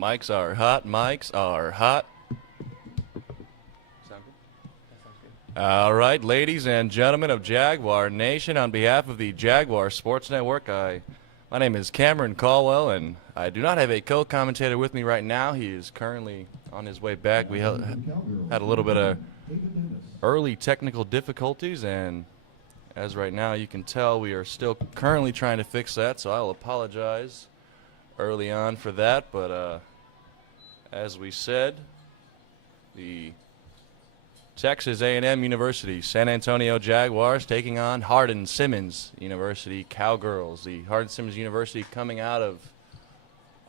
Mics are hot. Mics are hot. Sound good? That sounds good. All right, ladies and gentlemen of Jaguar Nation, on behalf of the Jaguar Sports Network, my name is Cameron Caldwell, and I do not have a co-commentator with me right now. He is currently on his way back. We had a little bit of early technical difficulties, and as right now you can tell, we are still currently trying to fix that, so I'll apologize early on for that. But as we said, the Texas A&M University San Antonio Jaguars taking on Hardin Simmons University Cowgirls. The Hardin Simmons University coming out of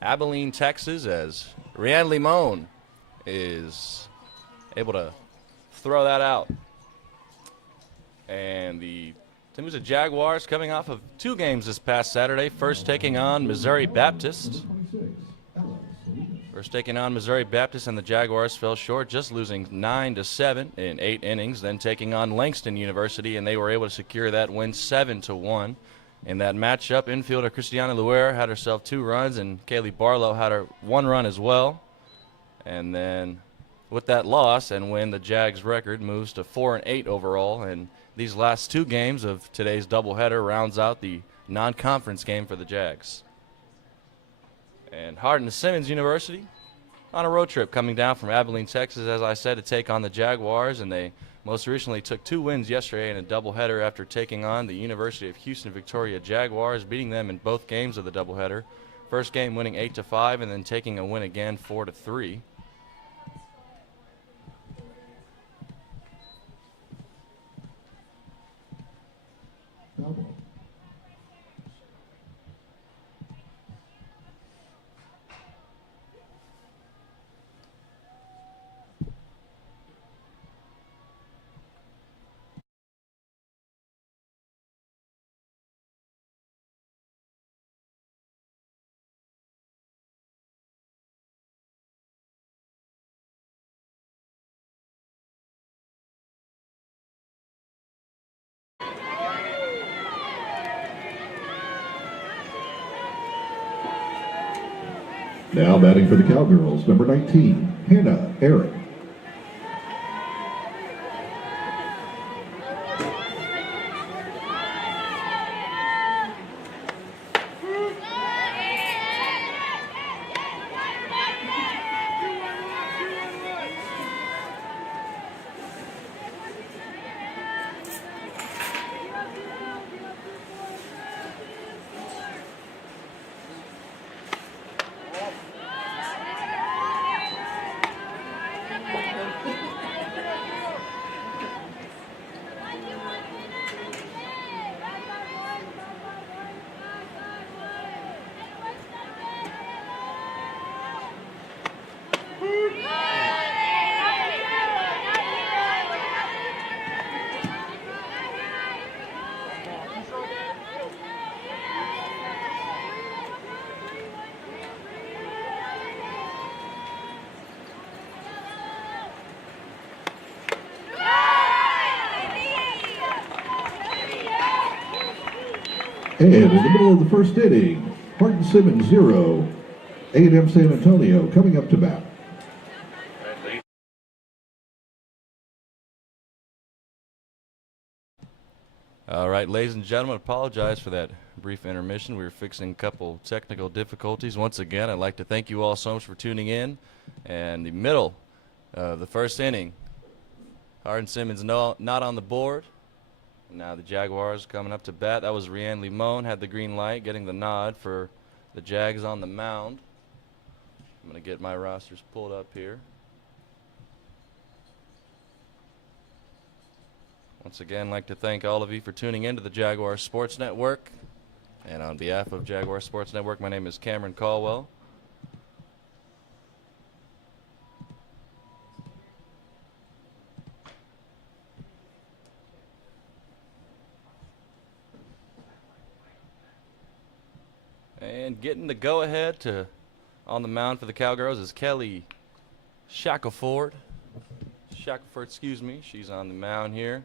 Abilene, Texas, as Rianne Limon is able to throw that out. And the TAMUSA Jaguars coming off of two games this past Saturday. First taking on Missouri Baptist. First taking on Missouri Baptist, and the Jaguars fell short, just losing 9-7 in 8 innings. Then taking on Langston University, and they were able to secure that win 7-1. In that matchup, infielder Christiana Luer had herself 2 runs, and Kaylee Barlow had her 1 run as well. And then with that loss and win, the Jags' record moves to 4-8 overall. And these last 2 games of today's doubleheader rounds out the non-conference game for the Jags. And Hardin Simmons University on a road trip coming down from Abilene, Texas, as I said, to take on the Jaguars. And they most recently took 2 wins yesterday in a doubleheader after taking on the University of Houston Victoria Jaguars, beating them in both games of the doubleheader. First game winning 8-5, and then taking a win again 4-3. Now batting for the Cowgirls, number 19, Hannah Eric. And in the middle of the first inning, Hardin Simmons 0, A&M San Antonio coming up to bat. All right, ladies and gentlemen, apologize for that brief intermission. We were fixing a couple technical difficulties. Once again, I'd like to thank you all so much for tuning in. And the middle of the first inning, Hardin Simmons not on the board. Now the Jaguars coming up to bat. That was Rianne Limon, had the green light, getting the nod for the Jags on the mound. I'm going to get my rosters pulled up here. Once again, I'd like to thank all of you for tuning in to the Jaguar Sports Network. And on behalf of Jaguar Sports Network, my name is Cameron Caldwell. And getting the go-ahead to on the mound for the Cowgirls is Kelly Shackelford. Excuse me. She's on the mound here.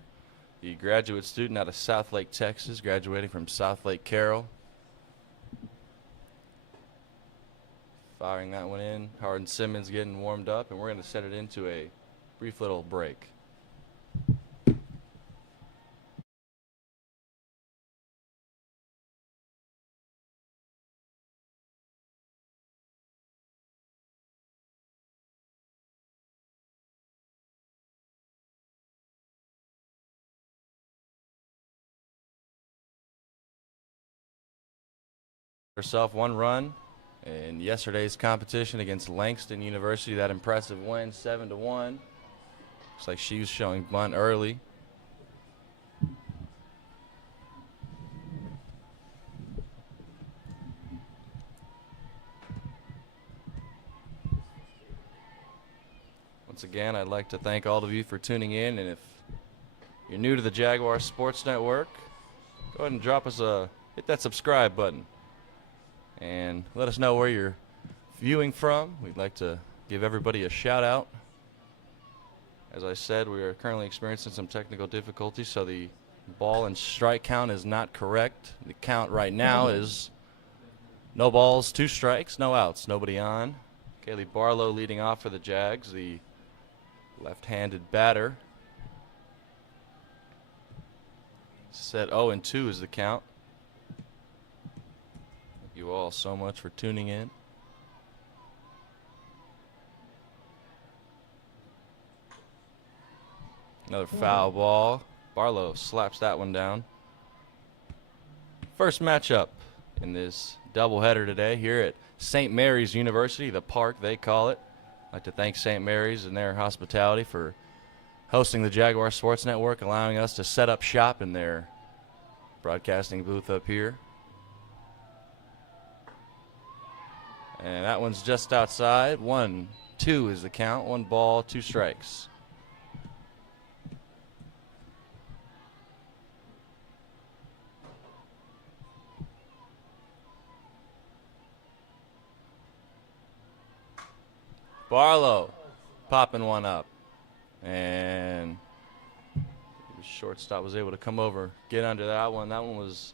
The graduate student out of Southlake, Texas, graduating from Southlake Carroll. Firing that one in. Hardin Simmons getting warmed up, and we're going to set it into a brief little break. Herself one run in yesterday's competition against Langston University. That impressive win, 7-1. Looks like she was showing bunt early. Once again, I'd like to thank all of you for tuning in, and if you're new to the Jaguars Sports Network, go ahead and drop us hit that subscribe button and let us know where you're viewing from. We'd like to give everybody a shout out. As I said, we are currently experiencing some technical difficulties, so the ball and strike count is not correct. The count right now is no balls, 2 strikes, no outs, nobody on. Kaylee Barlow leading off for the Jags, the left-handed batter. Set 0-2 is the count. Thank you all so much for tuning in. Another foul ball. Barlow slaps that one down. First matchup in this doubleheader today here at St. Mary's University, the park they call it. I'd like to thank St. Mary's and their hospitality for hosting the Jaguar Sports Network, allowing us to set up shop in their broadcasting booth up here. And that one's just outside. 1-2 is the count. 1 ball, 2 strikes. Barlow popping one up. And the shortstop was able to come over, get under that one. That one was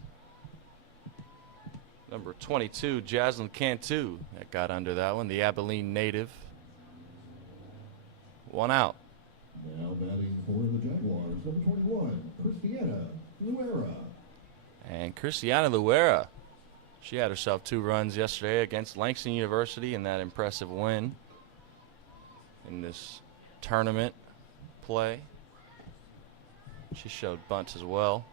number 22, Jaslyn Cantu, that got under that one, the Abilene native. 1 out. Now batting for the Jaguars, number 21, Christiana Luera. And Christiana Luera, she had herself 2 runs yesterday against Langston University in that impressive win in this tournament play. She showed bunts as well.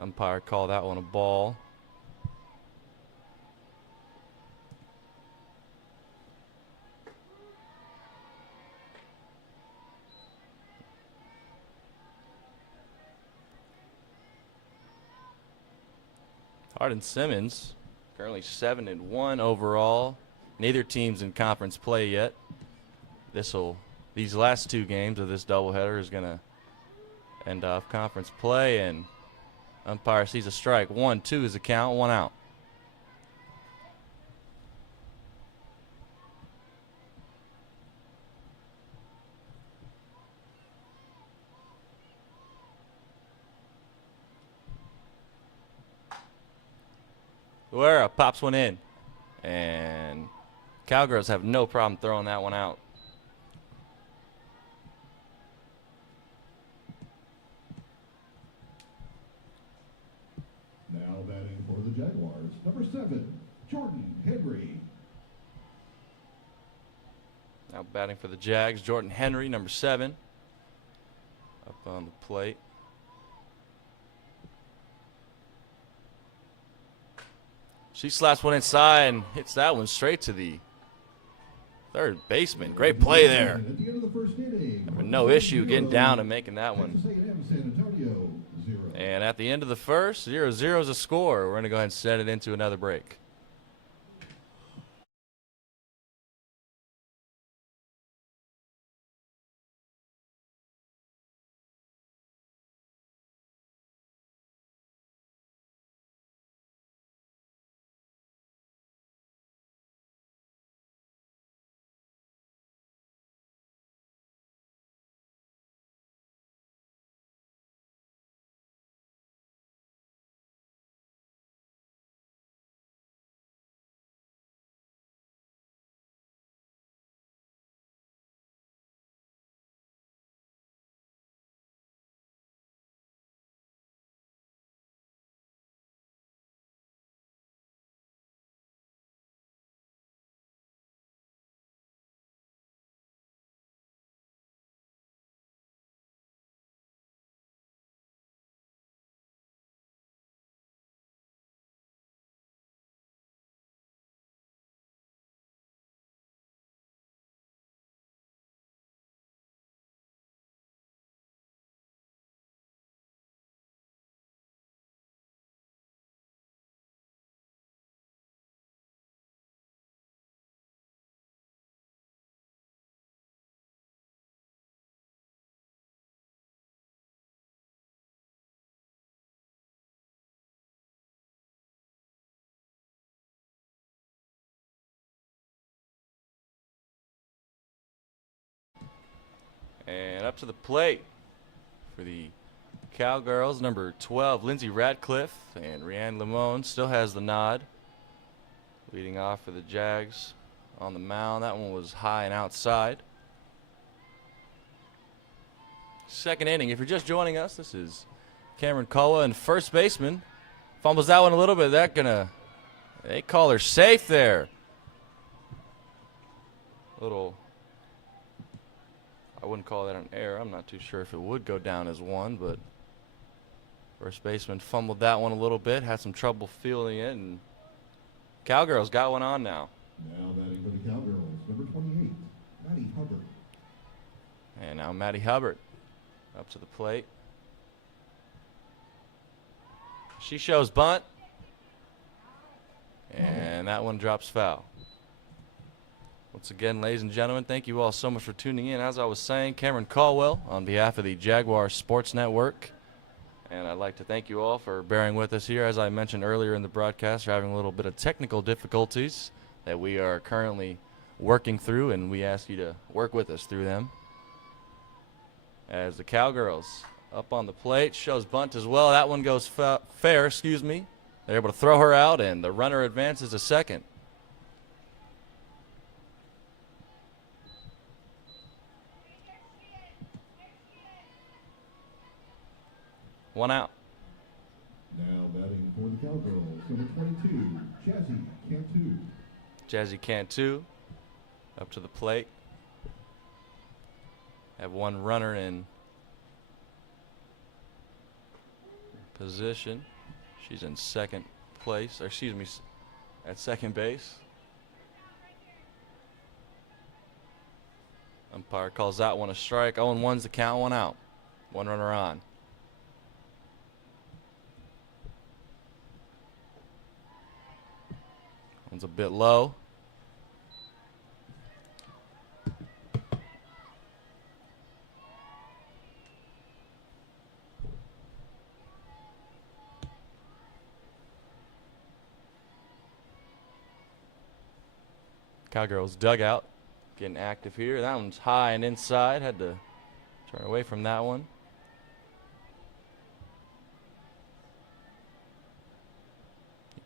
Umpire called that one a ball. Hardin Simmons currently 7-1 overall. Neither team's in conference play yet. These last 2 games of this doubleheader is going to end off conference play, and umpire sees a strike. 1-2 is the count. 1 out. Luera pops one in, and Cowgirls have no problem throwing that one out. Now batting for the Jaguars, number 7, Jordan Henry. Now batting for the Jags, Jordan Henry, number 7, up on the plate. She slaps one inside and hits that one straight to the third baseman. Great play there. At the end of the first inning, No issue getting down and making that one. Texas A&M San Antonio, 0. And at the end of the first, 0-0 is a score. We're going to go ahead and set it into another break. And up to the plate for the Cowgirls, number 12, Lindsay Ratcliffe, and Rianne Limon still has the nod. Leading off for the Jags on the mound. That one was high and outside. Second inning. If you're just joining us, this is Cameron Caldwell, and first baseman fumbles that one a little bit. They call her safe there. I wouldn't call that an error. I'm not too sure if it would go down as one, but first baseman fumbled that one a little bit, had some trouble fielding it, and Cowgirls got one on now. Now batting for the Cowgirls, number 28, Maddie Hubbard. And now Maddie Hubbard up to the plate. She shows bunt. And that one drops foul. Once again, ladies and gentlemen, thank you all so much for tuning in. As I was saying, Cameron Caldwell on behalf of the Jaguars Sports Network. And I'd like to thank you all for bearing with us here. As I mentioned earlier in the broadcast, we're having a little bit of technical difficulties that we are currently working through, and we ask you to work with us through them. As the Cowgirls up on the plate, shows bunt as well. That one goes fair, They're able to throw her out, and the runner advances to second. One out. Now batting for the Cowgirls, number 22, Jazzy Cantu. Jazzy Cantu up to the plate. Have one runner in position. She's in second place, or excuse me, at second base. Umpire calls that one a strike. 0-1's the count, one out. One runner on. One's a bit low. Cowgirls dugout getting active here. That one's high and inside. Had to turn away from that one.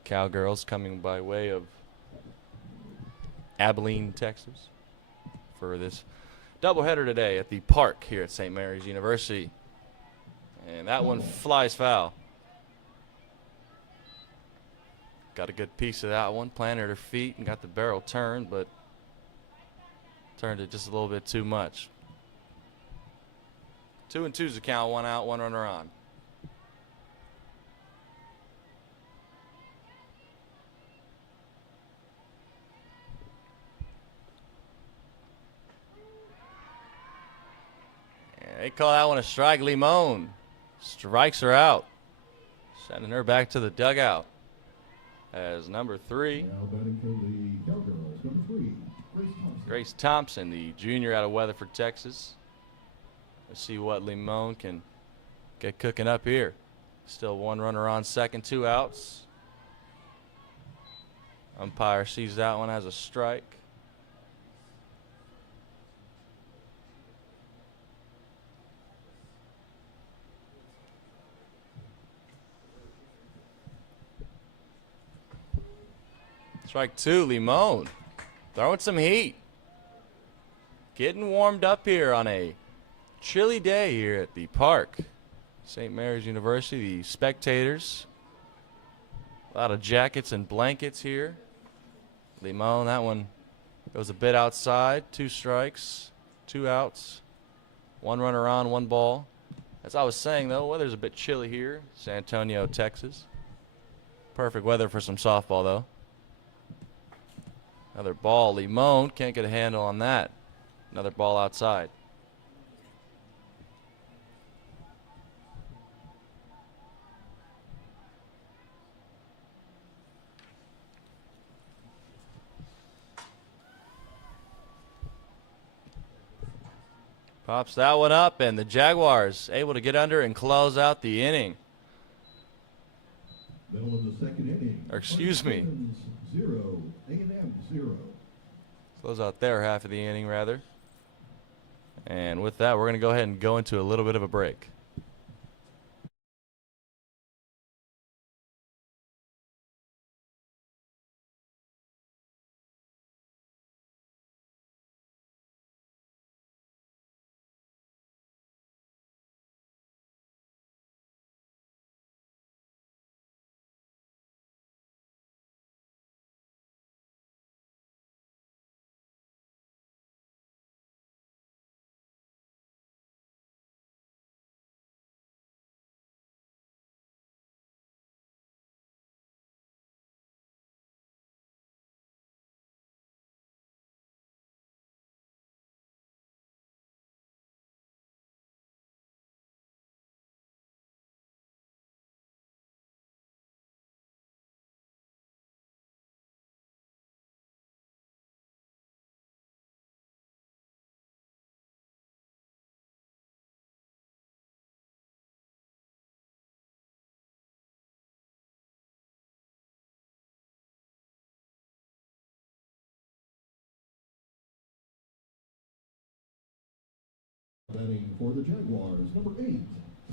Cowgirls coming by way of Abilene, Texas for this doubleheader today at the park here at St. Mary's University. And that one flies foul. Got a good piece of that one, planted her feet and got the barrel turned, but turned it just a little bit too much. 2-2's the count, one out, one runner on. And they call that one a strike. Limon strikes her out, sending her back to the dugout. As number 3, now batting for the Cowgirls, number 3, Grace Thompson, the junior out of Weatherford, Texas. Let's see what Limon can get cooking up here. Still one runner on second, 2 outs. Umpire sees that one as a strike. Strike 2, Limon throwing some heat. Getting warmed up here on a chilly day here at the park. St. Mary's University, the spectators. A lot of jackets and blankets here. Limon, that one goes a bit outside. 2 strikes, 2 outs. One runner on, 1 ball. As I was saying, though, weather's a bit chilly here. San Antonio, Texas. Perfect weather for some softball, though. Another ball. Limon can't get a handle on that. Another ball outside. Pops that one up, and the Jaguars able to get under and close out the inning. Middle of the second inning. Or excuse me. 0, A&M 0. Close out their half of the inning, rather. And with that, we're going to go ahead and go into a little bit of a break. Batting for the Jaguars, number 8,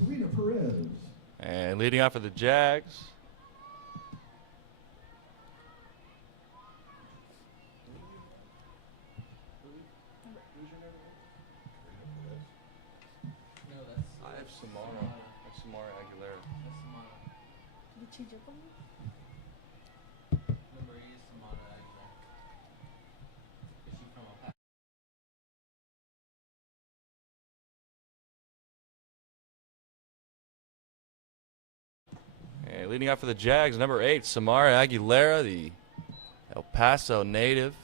Karina Perez. And leading off for the Jags. I have Samara Aguilera. And leading off for the Jags, number 8, Samara Aguilera, the El Paso native.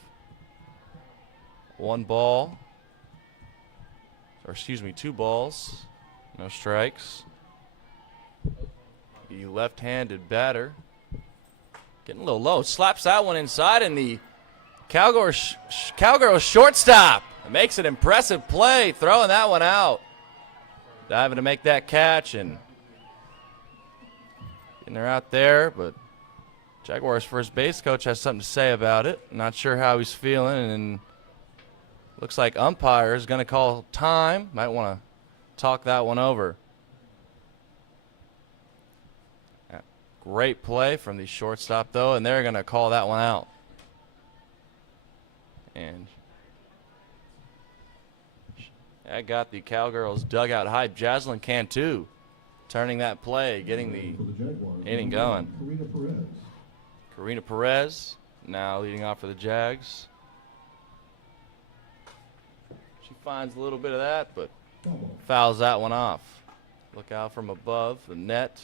1 ball. Or excuse me, 2 balls. No strikes. The left-handed batter. Getting a little low. Slaps that one inside, and the Cowgirls shortstop makes an impressive play, throwing that one out. Diving to make that catch, and getting her out there, but Jaguars first base coach has something to say about it. Not sure how he's feeling, and looks like umpire is going to call time. Might want to talk that one over. Great play from the shortstop, though, and they're going to call that one out. And that got the Cowgirls dugout hype. Jaslyn Cantu turning that play, getting the inning going. Karina Perez now leading off for the Jags. She finds a little bit of that, but fouls that one off. Look out from above the net.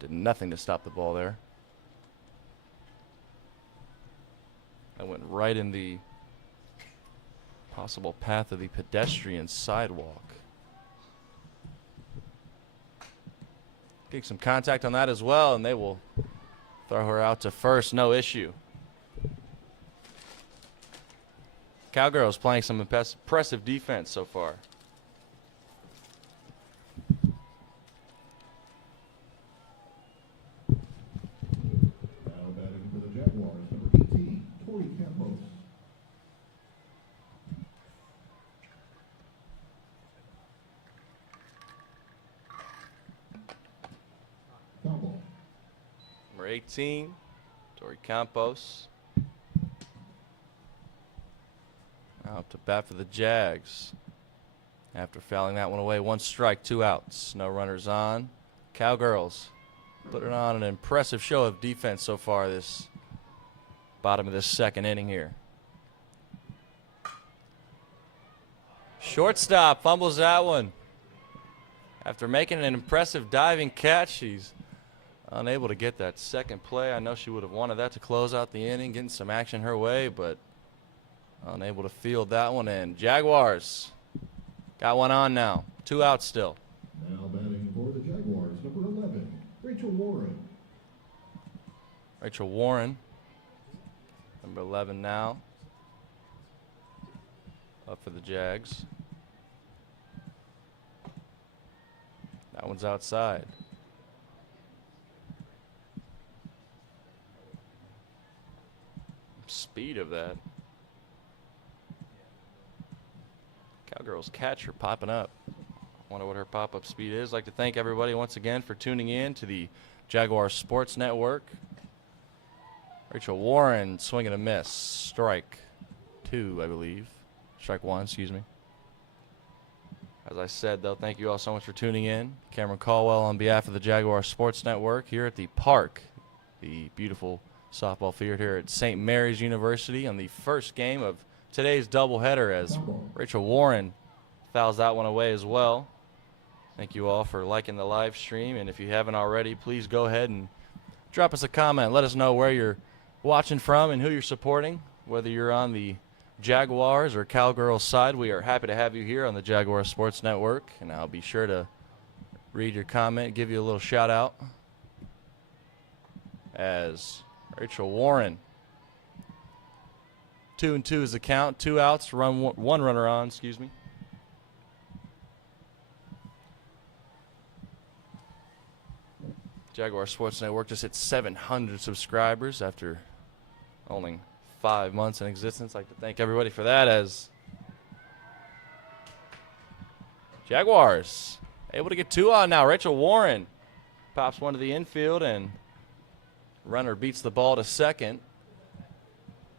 Did nothing to stop the ball there. That went right in the possible path of the pedestrian sidewalk. Getting some contact on that as well, and they will throw her out to first, no issue. Cowgirls playing some impressive defense so far. Now batting for the Jaguars, number 18, Tori Campos. Foul ball. Number 18, Tori Campos. Now up to bat for the Jags. After fouling that one away, 1 strike, 2 outs. No runners on. Cowgirls putting on an impressive show of defense so far this bottom of this second inning here. Shortstop fumbles that one. After making an impressive diving catch, she's unable to get that second play. I know she would have wanted that to close out the inning, getting some action her way, but unable to field that one in. Jaguars got one on now. 2 outs still. Now batting for the Jaguars, number 11, Rachel Warren. Rachel Warren, number 11 now. Up for the Jags. That one's outside. Speed of that. Cowgirls catcher popping up. Wonder what her pop-up speed is. I'd like to thank everybody once again for tuning in to the Jaguars Sports Network. Rachel Warren swinging a miss. Strike 2, I believe. Strike 1, excuse me. As I said, though, thank you all so much for tuning in. Cameron Caldwell on behalf of the Jaguar Sports Network here at the park, the beautiful softball field here at St. Mary's University on the first game of today's doubleheader as Rachel Warren fouls that one away as well. Thank you all for liking the live stream, and if you haven't already, please go ahead and drop us a comment. Let us know where you're watching from and who you're supporting, whether you're on the Jaguars or Cowgirls side. We are happy to have you here on the Jaguar Sports Network, and I'll be sure to read your comment, give you a little shout out as Rachel Warren. 2-2 is the count. 2 outs, one runner on, excuse me. Jaguar Sports Network just hit 700 subscribers after only 5 months in existence. I'd like to thank everybody for that as Jaguars able to get 2 on now. Rachel Warren pops one to the infield and runner beats the ball to second.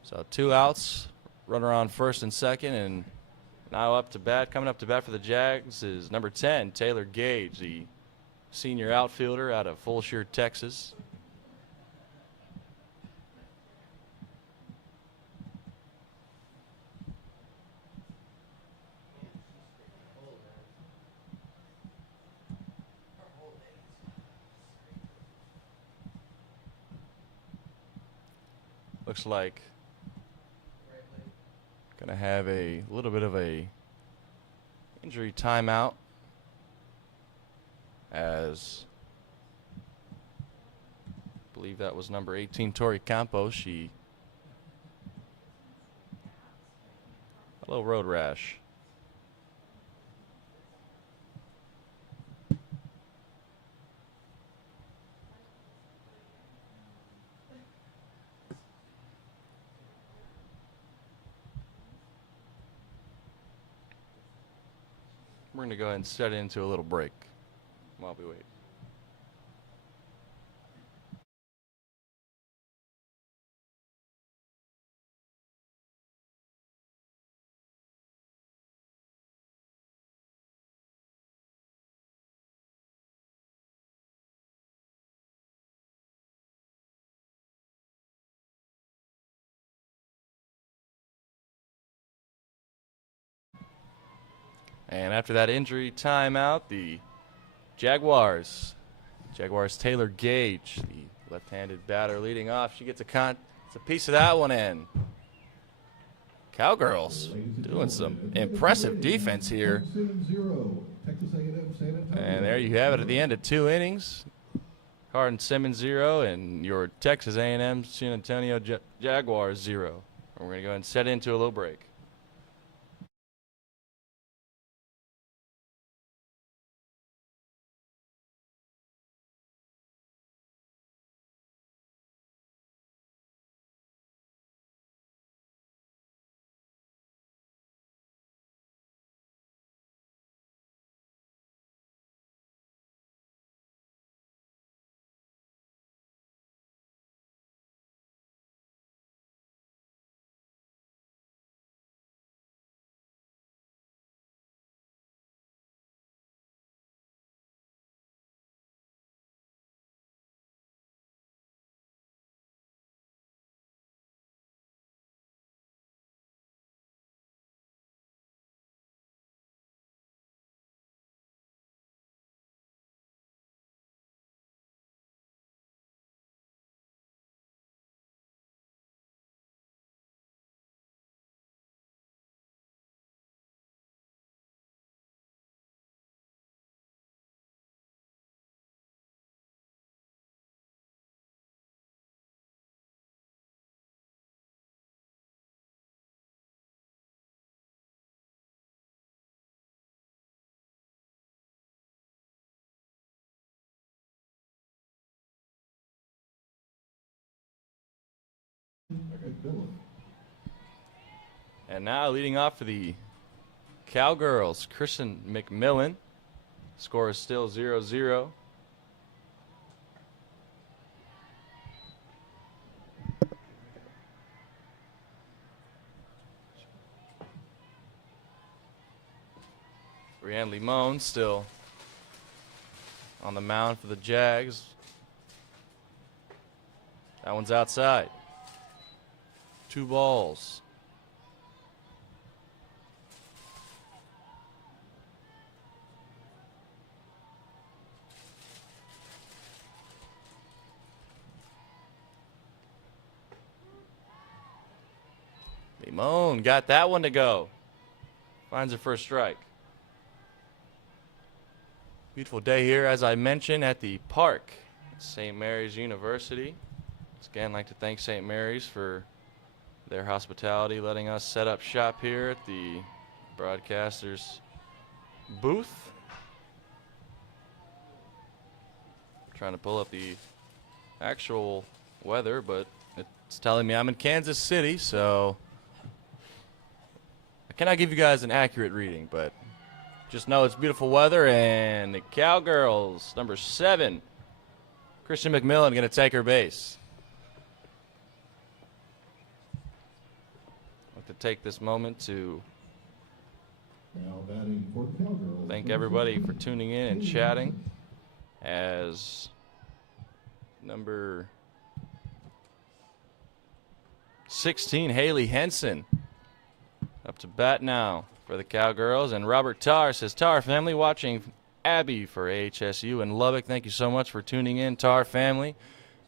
So 2 outs, runner on first and second, and now up to bat, coming up to bat for the Jags is number 10, Taylor Gage, the senior outfielder out of Fulshire, Texas. Looks like gonna have a little bit of a injury timeout as I believe that was number 18, Tori Campos. She a little road rash. We're going to go ahead and set into a little break while we wait. And after that injury timeout, the Jaguars Taylor Gage, the left-handed batter leading off. She gets a piece of that one in. Cowgirls doing some impressive defense here. And there you have it at the end of 2 innings. Hardin Simmons 0 and your Texas A&M San Antonio Jaguars 0. And we're going to go ahead and set into a little break. And now leading off for the Cowgirls, Kristen McMillan. Score is still 0-0. Brianne Limon still on the mound for the Jags. That one's outside. 2 balls. Limon got that one to go. Finds her first strike. Beautiful day here, as I mentioned, at the park at St. Mary's University. Again, I'd like to thank St. Mary's for their hospitality, letting us set up shop here at the broadcaster's booth. Trying to pull up the actual weather, but it's telling me I'm in Kansas City, so I cannot give you guys an accurate reading, but just know it's beautiful weather, and the Cowgirls, number 7, Kristen McMillan, going to take her base. I'd like to take this moment to Now batting for the Cowgirls. thank everybody for tuning in and chatting, as number 16, Haley Henson, up to bat now for the Cowgirls. And Robert Tarr says, Tarr family watching Abby for HSU in Lubbock. Thank you so much for tuning in, Tarr family.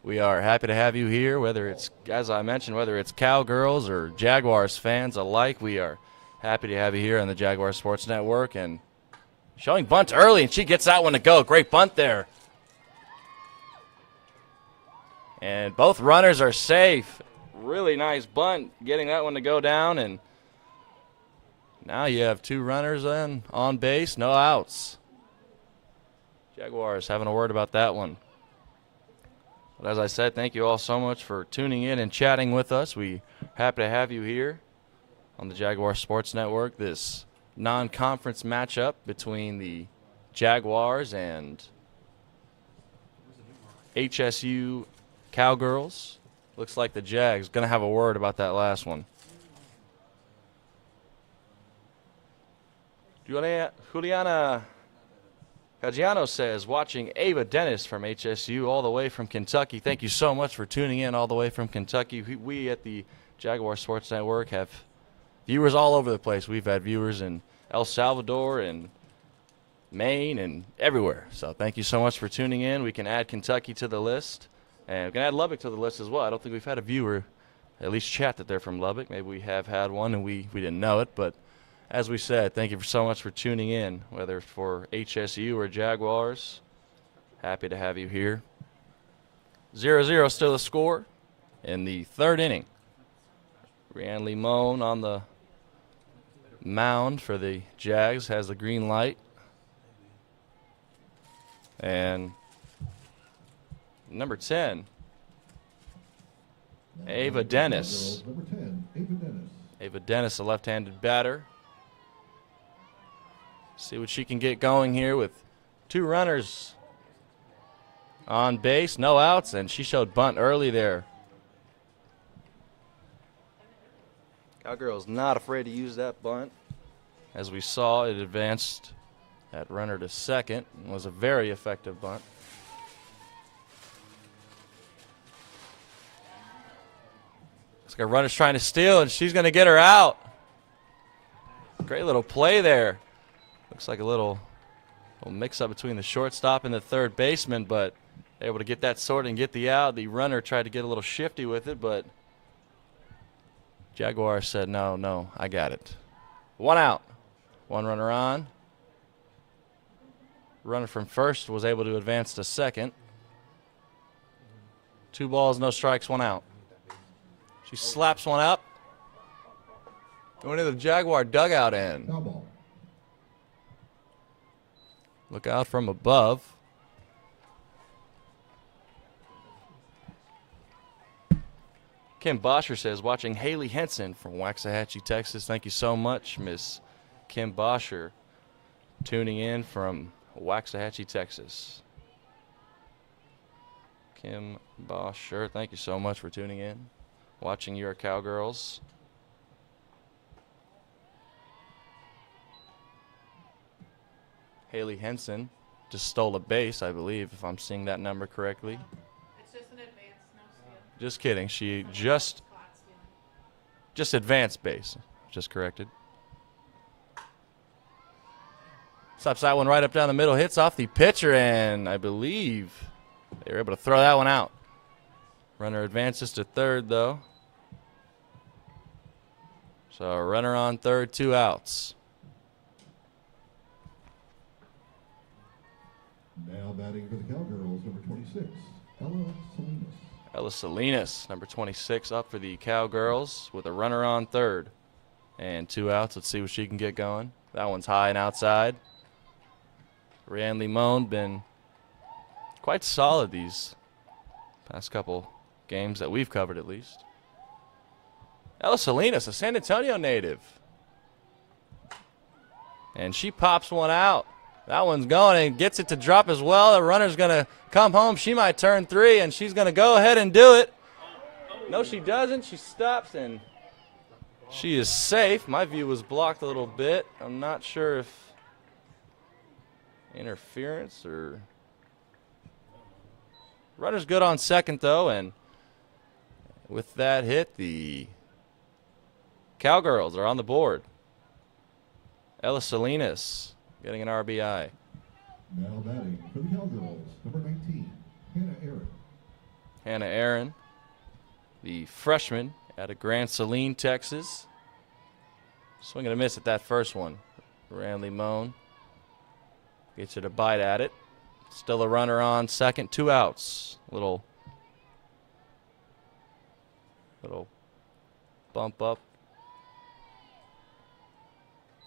We are happy to have you here, whether it's, as I mentioned, whether it's Cowgirls or Jaguars fans alike. We are happy to have you here on the Jaguars Sports Network. And showing bunt early, and she gets that one to go. Great bunt there. And both runners are safe. Really nice bunt, getting that one to go down. And now you have 2 runners on base, no outs. Jaguars having a word about that one. But as I said, thank you all so much for tuning in and chatting with us. We happy to have you here on the Jaguar Sports Network. This non-conference matchup between the Jaguars and HSU Cowgirls. Looks like the Jags going to have a word about that last one. Juliana Caggiano says, watching Ava Dennis from HSU all the way from Kentucky. Thank you so much for tuning in all the way from Kentucky. We at the Jaguar Sports Network have viewers all over the place. We've had viewers in El Salvador and Maine and everywhere. So thank you so much for tuning in. We can add Kentucky to the list, and we can add Lubbock to the list as well. I don't think we've had a viewer at least chat that they're from Lubbock. Maybe we have had one and we didn't know it, but as we said, thank you so much for tuning in, whether for HSU or Jaguars. Happy to have you here. 0-0 still the score in the 3rd inning. Brianne Limon on the mound for the Jags has the green light. And number 10, Ava Dennis. Number 10, Ava Dennis. Ava Dennis, a left-handed batter. See what she can get going here with 2 runners on base, no outs, and she showed bunt early there. Cowgirls not afraid to use that bunt. As we saw, it advanced that runner to second. It was a very effective bunt. Looks like a runner's trying to steal, and she's going to get her out. Great little play there. Looks like a little mix-up between the shortstop and the third baseman, but able to get that sorted and get the out. The runner tried to get a little shifty with it, but Jaguar said, no, I got it. 1 out. 1 runner on. Runner from first was able to advance to second. 2 balls, no strikes, 1 out. She slaps one up. Going into the Jaguar dugout end. Foul ball. Look out from above. Kim Bosher says, watching Haley Henson from Waxahachie, Texas. Thank you so much, Miss Kim Bosher tuning in from Waxahachie, Texas. Kim Bosher, thank you so much for tuning in, watching your Cowgirls. Haley Henson just stole a base, I believe, if I'm seeing that number correctly. It's just an advance, no steal. Just kidding. She just advanced base. Just corrected. Slaps that one right up down the middle. Hits off the pitcher, and I believe they were able to throw that one out. Runner advances to third, though. So runner on third, 2 outs. Now batting for the Cowgirls, number 26, Ella Salinas. Ella Salinas, number 26, up for the Cowgirls with a runner on third. And 2 outs. Let's see what she can get going. That one's high and outside. Rianne Limon been quite solid these past couple games that we've covered, at least. Ella Salinas, a San Antonio native. And she pops one out. That one's going and gets it to drop as well. The runner's going to come home. She might turn 3, and she's going to go ahead and do it. No, she doesn't. She stops, and she is safe. My view was blocked a little bit. I'm not sure if interference or... Runner's good on second, though, and with that hit, the Cowgirls are on the board. Ella Salinas getting an RBI. Now batting for the Cowgirls, number 19, Hannah Aaron. Hannah Aaron, the freshman out of Grand Saline, Texas. Swing and a miss at that first one. Ranley Moan gets her to bite at it. Still a runner on second, 2 outs. Little bump up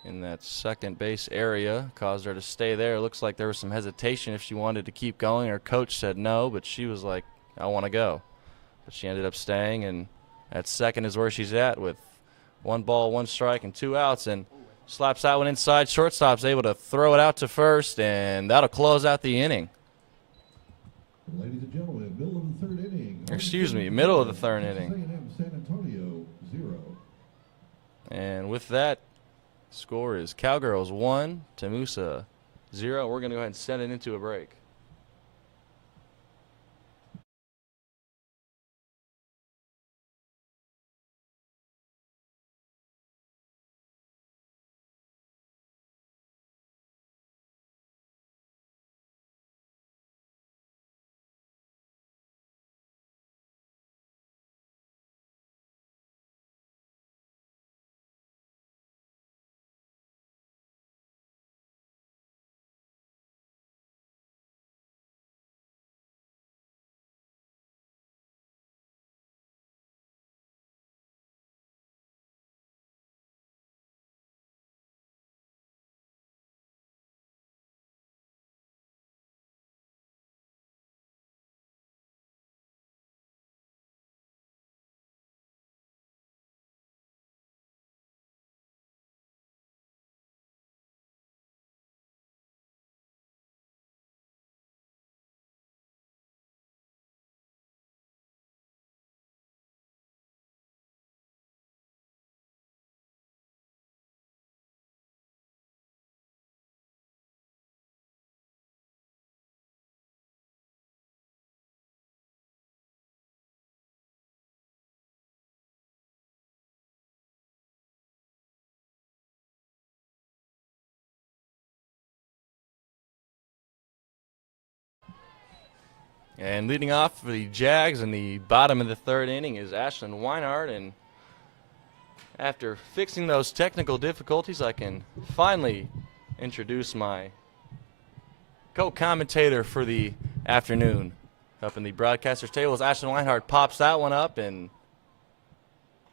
in that second base area caused her to stay there. It looks like there was some hesitation if she wanted to keep going. Her coach said no, but she was like, I want to go. But she ended up staying, and at second is where she's at with 1 ball, 1 strike, and 2 outs, and slaps that one inside. Shortstop's able to throw it out to first, and that'll close out the inning. Ladies and gentlemen, middle of the 3rd inning. Excuse me, middle of the 3rd inning. A&M San Antonio, 0. And with that, score is Cowgirls 1, TAMUSA 0. We're going to go ahead and send it into a break. And leading off for the Jags in the bottom of the 3rd inning is Ashlyn Weinhardt. And after fixing those technical difficulties, I can finally introduce my co-commentator for the afternoon. Up in the broadcaster's table as Ashlyn Weinhardt pops that one up and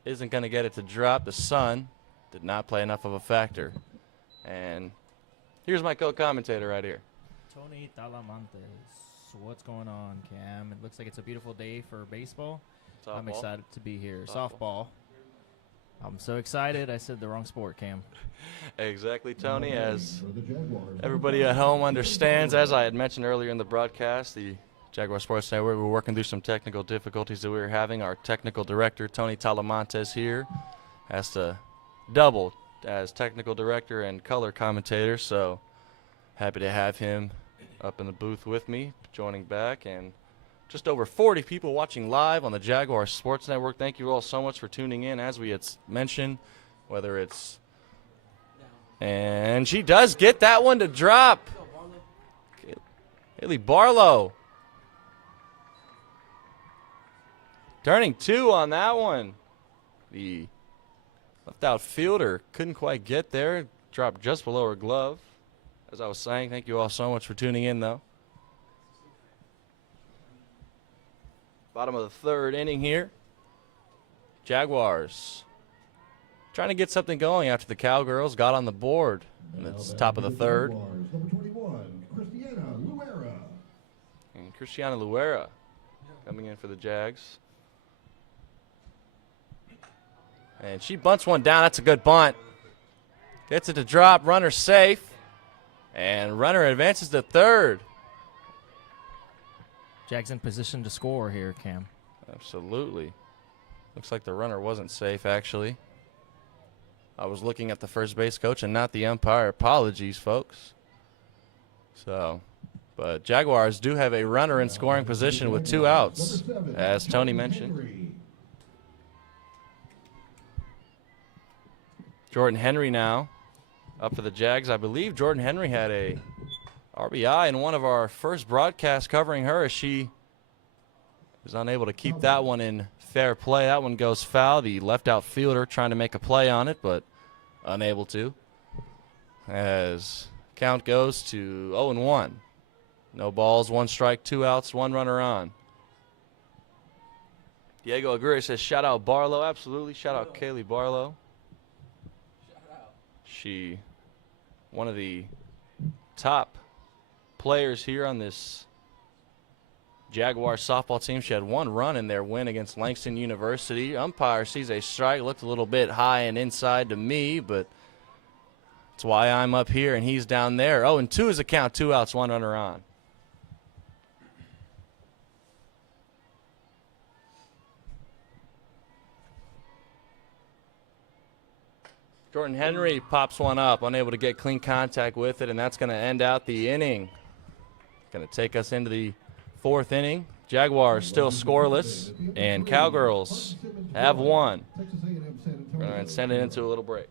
isn't going to get it to drop. The sun did not play enough of a factor. And here's my co-commentator right here. Tony Talamantes. What's going on, Cam? It looks like it's a beautiful day for baseball. Softball. I'm excited to be here. Softball. Softball. I'm so excited. I said the wrong sport, Cam. Exactly, Tony. As everybody at home understands, as I had mentioned earlier in the broadcast, the Jaguar Sports Network, we're working through some technical difficulties that we were having. Our technical director, Tony Talamantes, here has to double as technical director and color commentator, so happy to have him up in the booth with me, joining back, and just over 40 people watching live on the Jaguar Sports Network. Thank you all so much for tuning in, as we had mentioned, whether it's... And she does get that one to drop. Haley Barlow. Turning 2 on that one. The left outfielder couldn't quite get there. Dropped just below her glove. As I was saying, thank you all so much for tuning in, though. Bottom of the 3rd inning here. Jaguars trying to get something going after the Cowgirls got on the board. And it's top of the 3rd. Number 21, Christiana Luera. And Christiana Luera coming in for the Jags. And she bunts one down. That's a good bunt. Gets it to drop. Runner safe. And runner advances to 3rd. Jags in position to score here, Cam. Absolutely. Looks like the runner wasn't safe, actually. I was looking at the first base coach and not the umpire. Apologies, folks. So, but Jaguars do have a runner in scoring position with 2 outs, as Tony mentioned. Jordan Henry now up for the Jags. I believe Jordan Henry had a RBI in one of our first broadcasts covering her, as she is unable to keep that one in fair play. That one goes foul. The left outfielder trying to make a play on it, but unable to. As count goes to 0-1. No balls, 1 strike, 2 outs, 1 runner on. Diego Aguirre says, shout out Barlow. Absolutely. Shout out Kaylee Barlow. She, one of the top players here on this Jaguar softball team. She had 1 run in their win against Langston University. Umpire sees a strike. Looked a little bit high and inside to me, but that's why I'm up here and he's down there. 0-2 is the count. 2 outs, 1 runner on. Jordan Henry pops one up, unable to get clean contact with it, and that's going to end out the inning. Going to take us into the 4th inning. Jaguars still scoreless, and Cowgirls have 1. We're going to send it into a little break.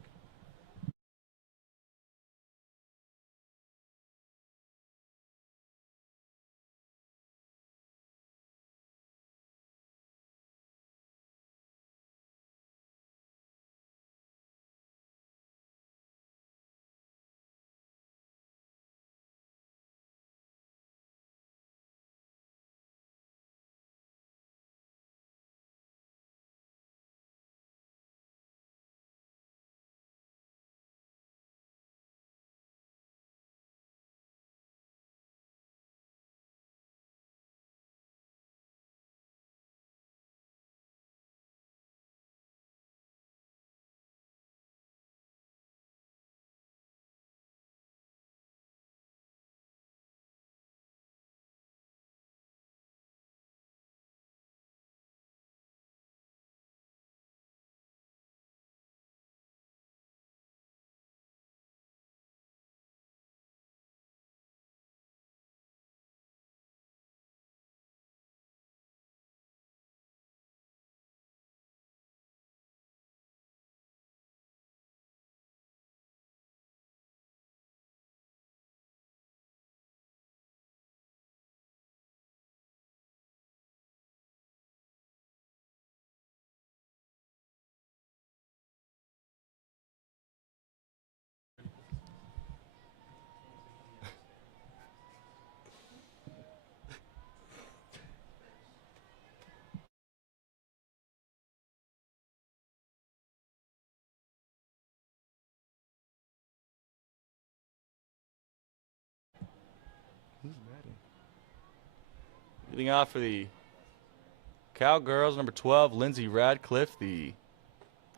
Leading off for the Cowgirls, number 12, Lindsay Radcliffe, the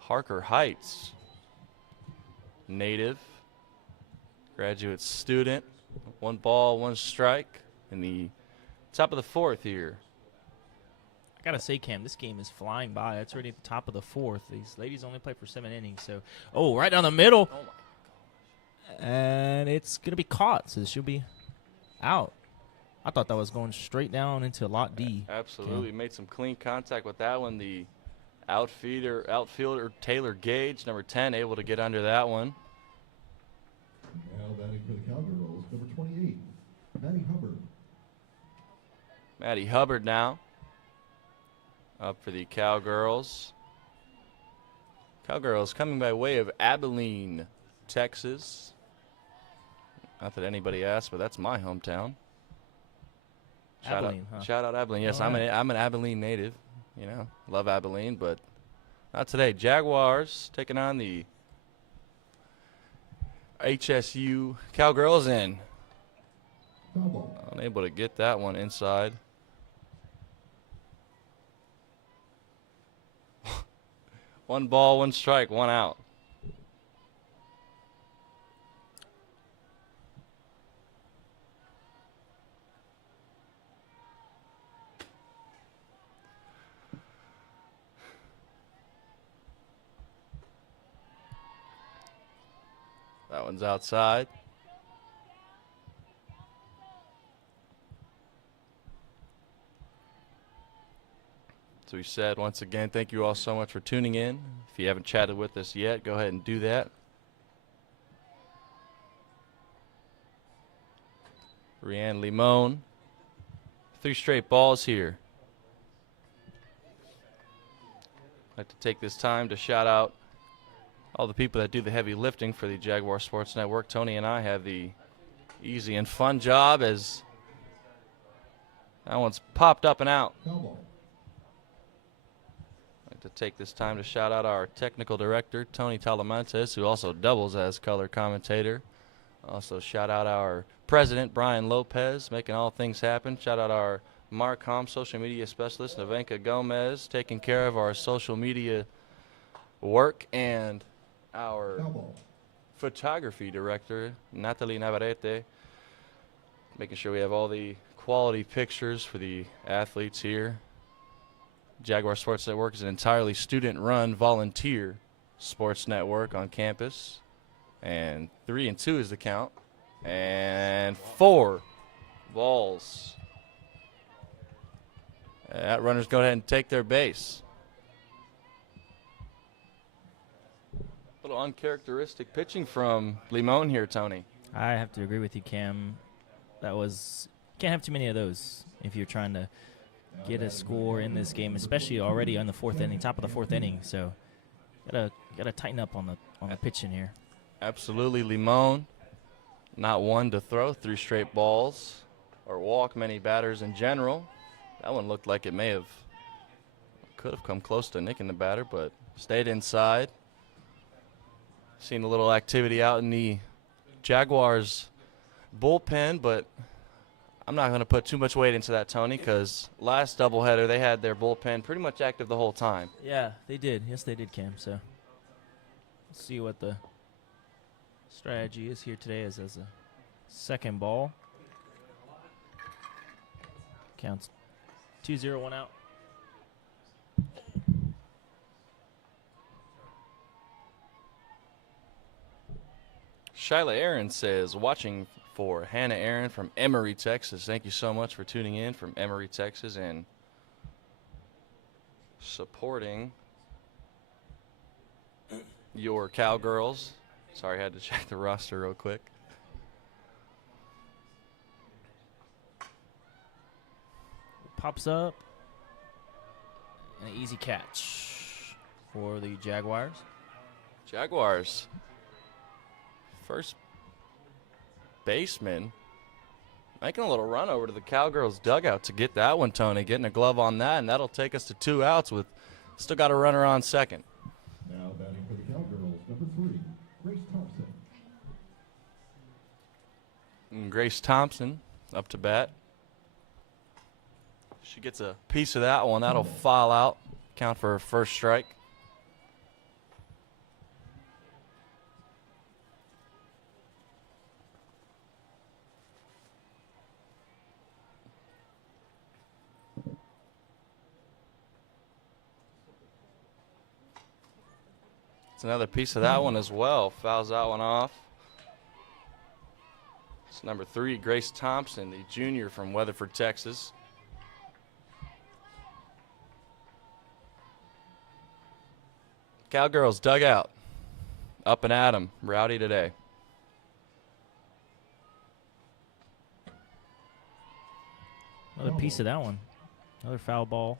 Harker Heights native, graduate student. 1 ball, 1 strike in the top of the 4th here. I gotta say, Cam, this game is flying by. It's already at the top of the 4th. These ladies only play for 7 innings, so right down the middle, Oh my. and it's gonna be caught, so she'll be out. I thought that was going straight down into lot D. Absolutely, made some clean contact with that one. The outfielder Taylor Gage, number 10, able to get under that one. Now batting for the Cowgirls, number 28, Maddie Hubbard. Maddie Hubbard now up for the Cowgirls. Cowgirls coming by way of Abilene, Texas. Not that anybody asked, but that's my hometown. Abilene, huh? Shout out Abilene. Yes, All right. I'm an Abilene native. You know, love Abilene, but not today. Jaguars taking on the HSU Cowgirls, and Foul ball. unable to get that one inside. One ball, 1 strike, 1 out. That one's outside. So we said, once again, thank you all so much for tuning in. If you haven't chatted with us yet, go ahead and do that. Rianne Limon. 3 straight balls here. I'd like to take this time to shout out all the people that do the heavy lifting for the Jaguar Sports Network. Tony and I have the easy and fun job, as that one's popped up and out. Foul ball. I'd like to take this time to shout out our technical director, Tony Talamantes, who also doubles as color commentator. Also shout out our president, Brian Lopez, making all things happen. Shout out our Marcom social media specialist, Navenka Gomez, taking care of our social media work, and our Foul ball. photography director, Natalie Navarrete, making sure we have all the quality pictures for the athletes here. Jaguar Sports Network is an entirely student-run, volunteer sports network on campus. And 3-2 is the count. And 4 balls. That runners go ahead and take their base. A little uncharacteristic pitching from Limon here, Tony. I have to agree with you, Cam. That was can't have too many of those if you're trying to get a score in this game, especially already on the 4th inning, top of the 4th inning. So gotta tighten up on the pitching here. Absolutely, Limon, not one to throw 3 straight balls or walk many batters in general. That one looked like it could have come close to nicking the batter, but stayed inside. Seen a little activity out in the Jaguars bullpen, but I'm not going to put too much weight into that, Tony, because last doubleheader they had their bullpen pretty much active the whole time. Yeah, they did. Yes, they did, Cam. So let's see what the strategy is here today as a second ball. Counts 2-0, 1 out. Shyla Aaron says, watching for Hannah Aaron from Emory, Texas. Thank you so much for tuning in from Emory, Texas, and supporting your Cowgirls. Sorry, I had to check the roster real quick. Pops up. And an easy catch for the Jaguars. Jaguars. First baseman making a little run over to the Cowgirls dugout to get that one, Tony. Getting a glove on that, and that'll take us to 2 outs with still got a runner on second. Now batting for the Cowgirls, number 3, Grace Thompson. And Grace Thompson up to bat. She gets a piece of that one. That'll foul out. Count for her first strike. Gets another piece of that one as well. Fouls that one off. It's number 3, Grace Thompson, the junior from Weatherford, Texas. Cowgirls dugout. Up and at 'em. Rowdy today. Another piece of that one. Another foul ball.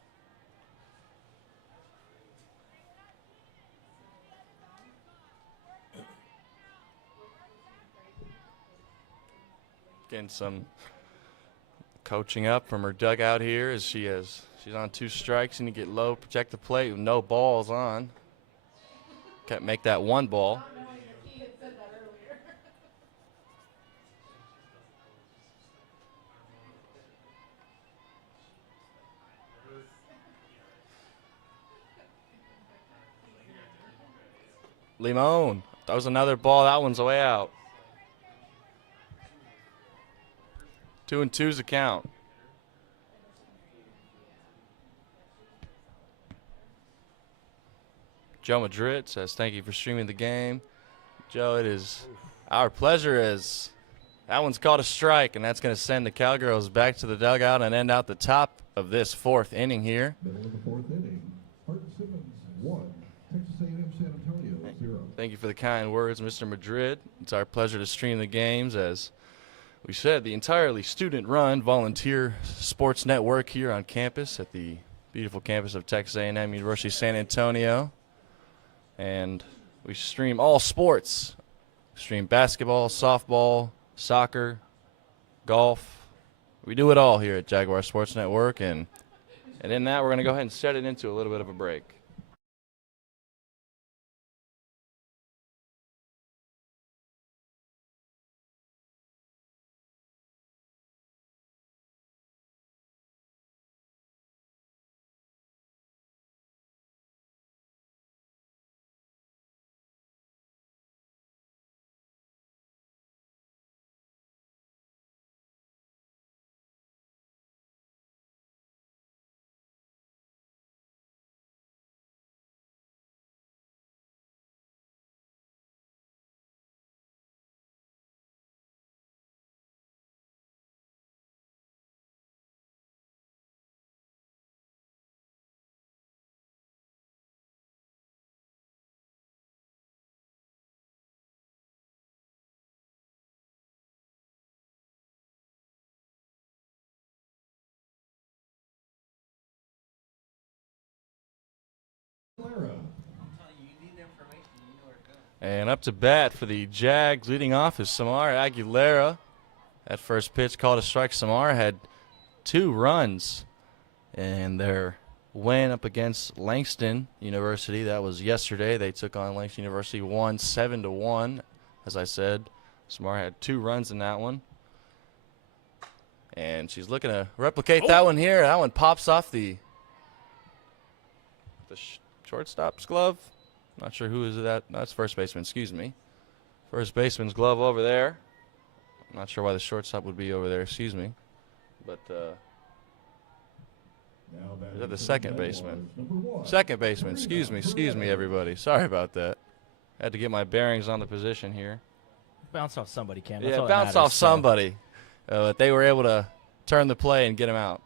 Getting some coaching up from her dugout here as she's on 2 strikes and you get low, protect the plate with no balls on. Can't make that 1 ball. Not knowing that he had said that earlier. Limon. That was another ball. That one's way out. 2-2's the count. Joe Madrid says, thank you for streaming the game. Joe, it is our pleasure as that one's called a strike, and that's going to send the Cowgirls back to the dugout and end out the top of this 4th inning here. Middle of the 4th inning. Hardin Simmons 1, Texas A&M San Antonio 0. Thank you for the kind words, Mr. Madrid. It's our pleasure to stream the games as we said, the entirely student-run volunteer sports network here on campus at the beautiful campus of Texas A&M University San Antonio. And we stream all sports. Stream basketball, softball, soccer, golf. We do it all here at Jaguar Sports Network. And in that, we're going to go ahead and set it into a little bit of a break. And up to bat for the Jags, leading off is Samara Aguilera. That first pitch called a strike. Samara had 2 runs in their win up against Langston University. That was yesterday. They took on Langston University, won 7-1. As I said, Samara had 2 runs in that one. And she's looking to replicate that one here. That one pops off the shortstop's glove. Not sure who is that. No, that's first baseman, excuse me. First baseman's glove over there. I'm not sure why the shortstop would be over there, excuse me. But is that the second baseman? Second baseman, excuse me, everybody. Sorry about that. Had to get my bearings on the position here. Bounce off somebody, Cam. That's Yeah, all that bounce matters, off so. somebody. But they were able to turn the play and get him out.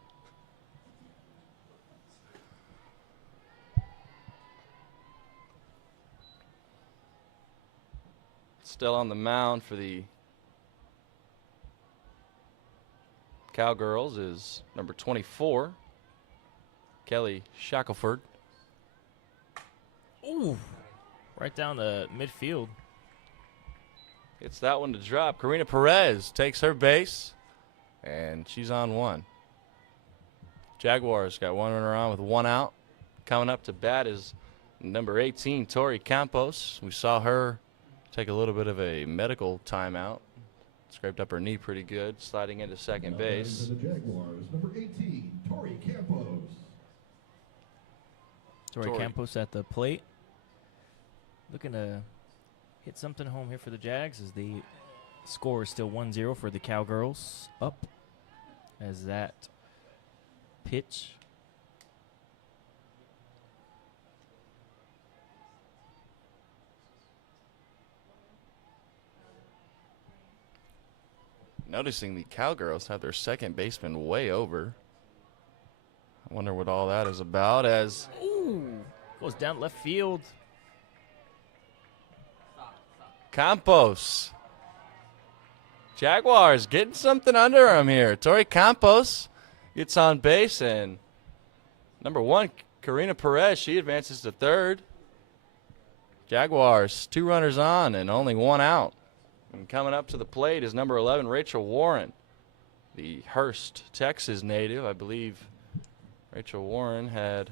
Still on the mound for the Cowgirls is number 24, Kelly Shackelford. Ooh, right down the midfield. It's that one to drop. Karina Perez takes her base, and she's on 1. Jaguars got 1 runner on with 1 out. Coming up to bat is number 18, Tori Campos. We saw her take a little bit of a medical timeout. Scraped up her knee pretty good, sliding into second base. The Jaguars, number 18, Tori Campos. Tori Campos at the plate. Looking to hit something home here for the Jags as the score is still 1-0 for the Cowgirls. Up as that pitch. Noticing the Cowgirls have their second baseman way over. I wonder what all that is about as Ooh, goes down left field. Campos. Jaguars getting something under him here. Torrey Campos gets on base, and number 1, Karina Perez, she advances to third. Jaguars 2 runners on and only 1 out. And coming up to the plate is number 11, Rachel Warren, the Hearst, Texas native. I believe Rachel Warren had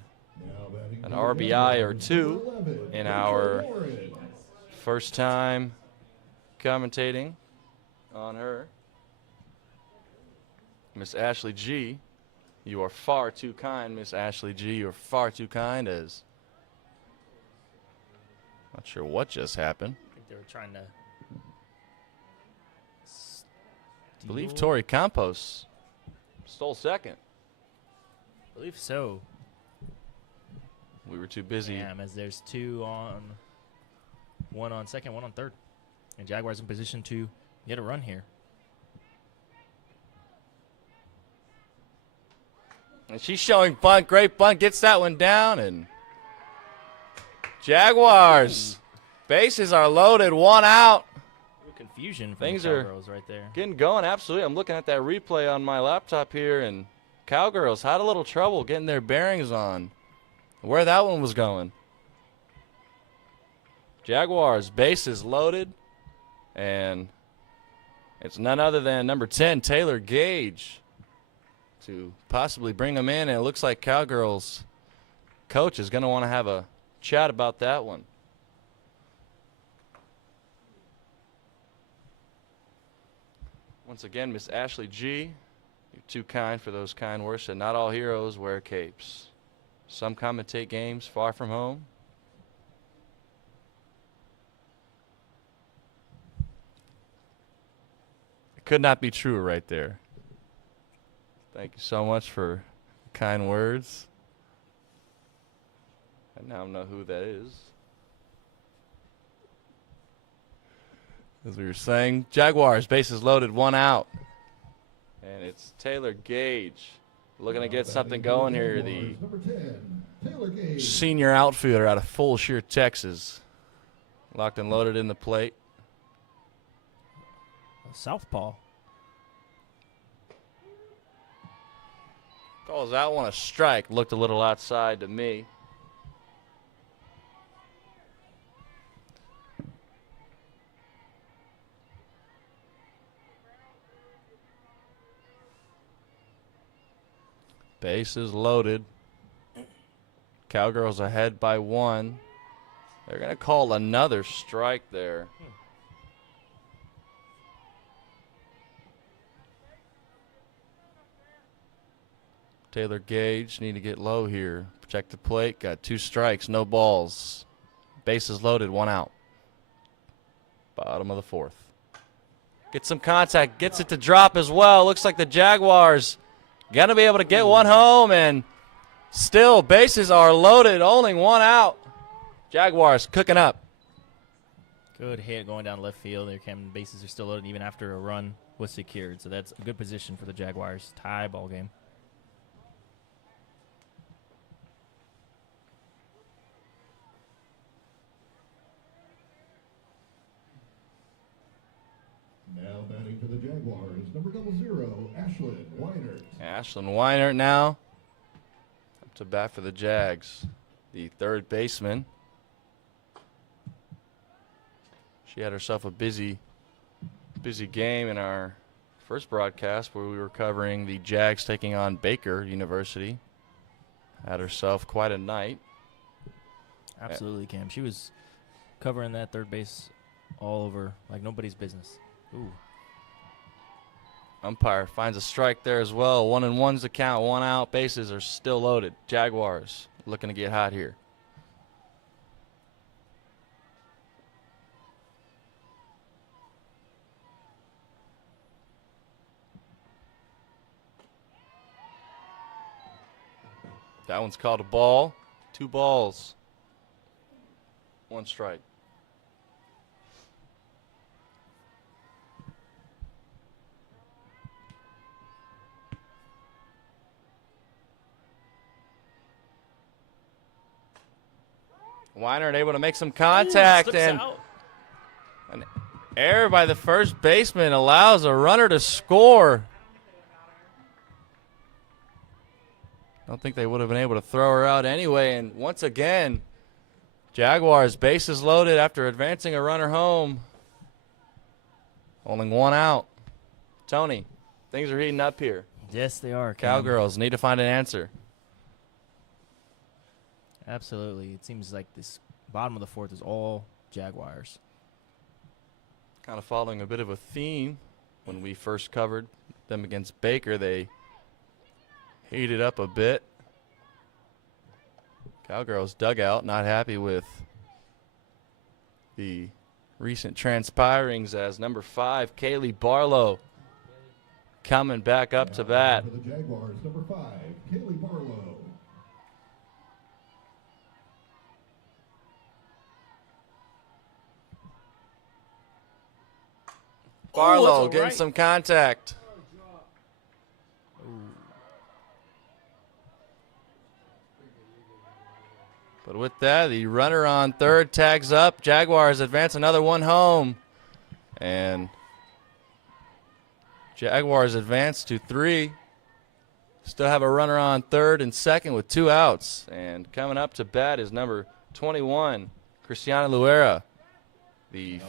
an RBI or 2 in our first time commentating on her. Miss Ashley G, you are far too kind, Miss Ashley G. You are far too kind, as not sure what just happened. I think they were trying to. I believe Torrey Campos stole second. I believe so. We were too busy. Damn, as there's 2 on, 1 on second, 1 on third, and Jaguars in position to get a run here. And she's showing bunt. Great bunt. Gets that one down. And Jaguars. Bases are loaded. 1 out. Confusion from Things the are Cowgirls right there. Getting going. Absolutely. I'm looking at that replay on my laptop here. And Cowgirls had a little trouble getting their bearings on where that one was going. Jaguars. Bases loaded. And it's none other than number 10, Taylor Gage, to possibly bring him in. And it looks like Cowgirls coach is going to want to have a chat about that one. Once again, Miss Ashley G, you're too kind for those kind words. Said not all heroes wear capes. Some commentate games far from home. It could not be truer right there. Thank you so much for kind words. I now know who that is. As we were saying, Jaguars, bases loaded, 1 out. And it's Taylor Gage looking to get something going here. The Number 10, Taylor Gage. senior outfielder out of Fulshire, Texas. Locked and loaded in the plate. Southpaw. Calls that one a strike. Looked a little outside to me. Bases loaded. Cowgirls ahead by 1. They're going to call another strike there. Taylor Gage need to get low here. Protect the plate. Got 2 strikes, no balls. Bases loaded, 1 out. Bottom of the 4th. Gets some contact. Gets it to drop as well. Looks like the Jaguars going to be able to get 1 home, and still bases are loaded. Only 1 out. Jaguars cooking up. Good hit going down left field. Their bases are still loaded even after a run was secured. So that's a good position for the Jaguars. Tie ball game. Now batting for the Jaguars, number 00, Ashlyn Weinert. Ashlyn Weinert now up to bat for the Jags. The third baseman. She had herself a busy game in our first broadcast where we were covering the Jags taking on Baker University. Had herself quite a night. Absolutely, Cam. She was covering that third base all over like nobody's business. Ooh. Umpire finds a strike there as well. 1-1's the count, 1 out. Bases are still loaded. Jaguars looking to get hot here. That one's called a ball. 2 balls. 1 strike. Weiner able to make some contact, Slips and out. an error by the first baseman allows a runner to score. Don't think they would have been able to throw her out anyway. And once again, Jaguars bases loaded after advancing a runner home. Only one out. Tony, things are heating up here. Yes, they are. Cam. Cowgirls need to find an answer. Absolutely. It seems like this bottom of the fourth is all Jaguars. Kind of following a bit of a theme. When we first covered them against Baker, they heated up a bit. Cowgirls dugout not happy with the recent transpirings as number 5, Kaylee Barlow, coming back up to bat. For the Jaguars, number 5, Kaylee Barlow. Barlow that's a getting right. some contact. But with that, the runner on third tags up. Jaguars advance another one home. And Jaguars advance to 3. Still have a runner on third and second with 2 outs. And coming up to bat is number 21, Cristiana Luera, the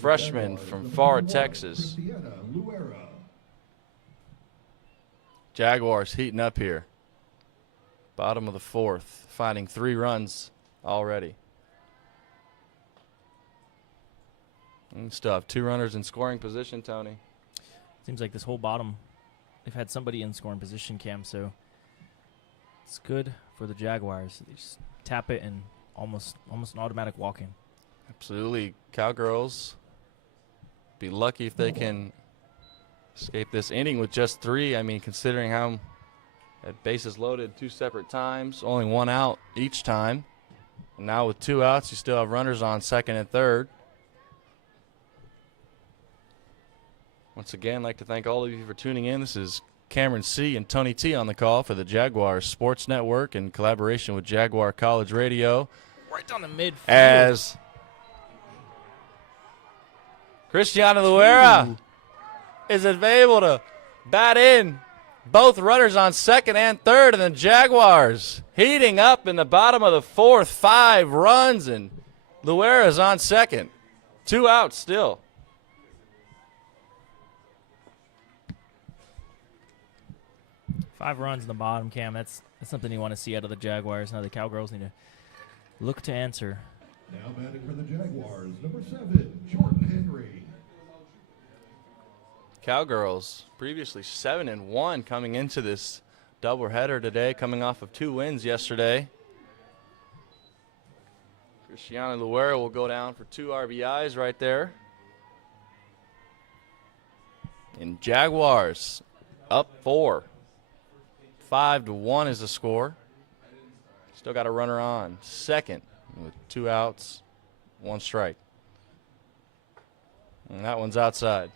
freshman from Forward, Texas. Cristiana Luera. Jaguars heating up here. Bottom of the fourth, finding 3 runs already. And still have 2 runners in scoring position, Tony. Seems like this whole bottom, they've had somebody in scoring position, Cam, so it's good for the Jaguars. They just tap it and almost an automatic walk-in. Absolutely. Cowgirls be lucky if they can escape this inning with just 3. I mean, considering how at bases loaded 2 separate times, only 1 out each time. And now with 2 outs, you still have runners on second and third. Once again, I'd like to thank all of you for tuning in. This is Cameron C. and Tony T. on the call for the Jaguars Sports Network in collaboration with Jaguar College Radio. Right down the midfield. As Cristiana Luera is able to bat in both runners on second and third, and the Jaguars heating up in the bottom of the fourth. 5 runs, and Luera's on second. 2 outs still. Five runs in the bottom, Cam. That's something you want to see out of the Jaguars. Now the Cowgirls need to look to answer. Now batting for the Jaguars, number 7, Jordan Henry. Cowgirls previously 7-1 coming into this doubleheader today, coming off of 2 wins yesterday. Cristiana Luera will go down for 2 RBIs right there. And Jaguars up 4. 5-1 is the score. Still got a runner on second with 2 outs, 1 strike. And that one's outside.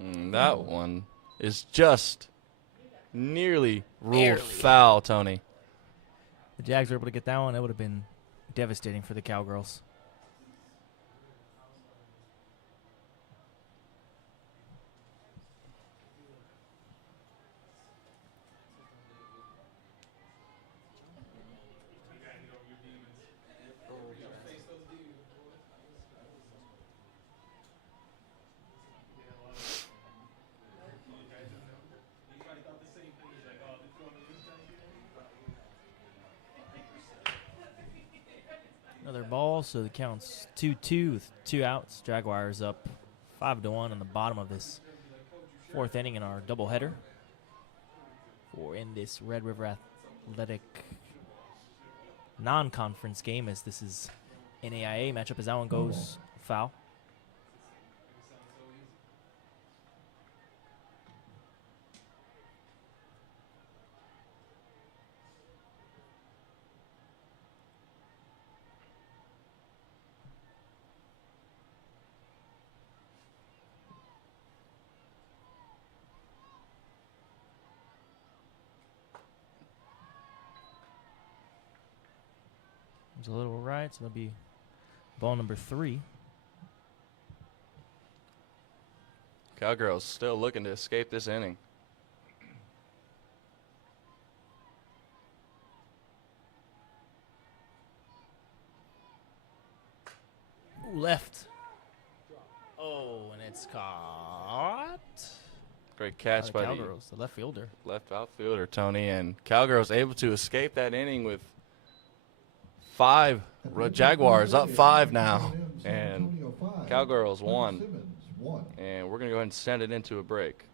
And that one is just nearly ruled foul, Tony. The Jags were able to get that one. That would have been devastating for the Cowgirls. Another ball, so the count's 2-2 with 2 outs. Jaguars up 5-1 on the bottom of this 4th inning in our doubleheader. For in this Red River Athletic non-conference game, as this is NAIA matchup, as that one goes foul. a little right, so that'll be ball number 3. Cowgirls still looking to escape this inning. Ooh, left. Oh, and it's caught. Great catch by the Cowgirls, the left fielder. left outfielder, Tony. And Cowgirls able to escape that inning with 5. Jaguars up 5 now. And Cowgirls 1. And we're going to go ahead and send it into a break.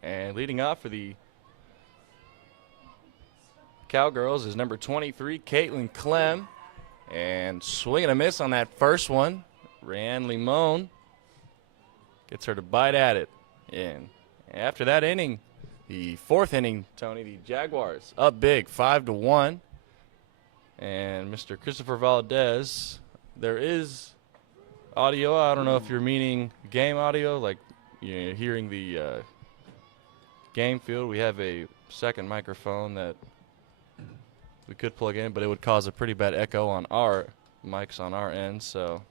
And leading off for the Cowgirls is number 23, Caitlin Clem. And swing and a miss on that first one. Ryan Limon gets her to bite at it. And after that inning, the 4th inning, Tony, the Jaguars up big, 5-1. And Mr. Christopher Valdez, there is audio. I don't know if you're meaning game audio, like you're hearing the game field. We have a second microphone that we could plug in, but it would cause a pretty bad echo on our mics on our end. So,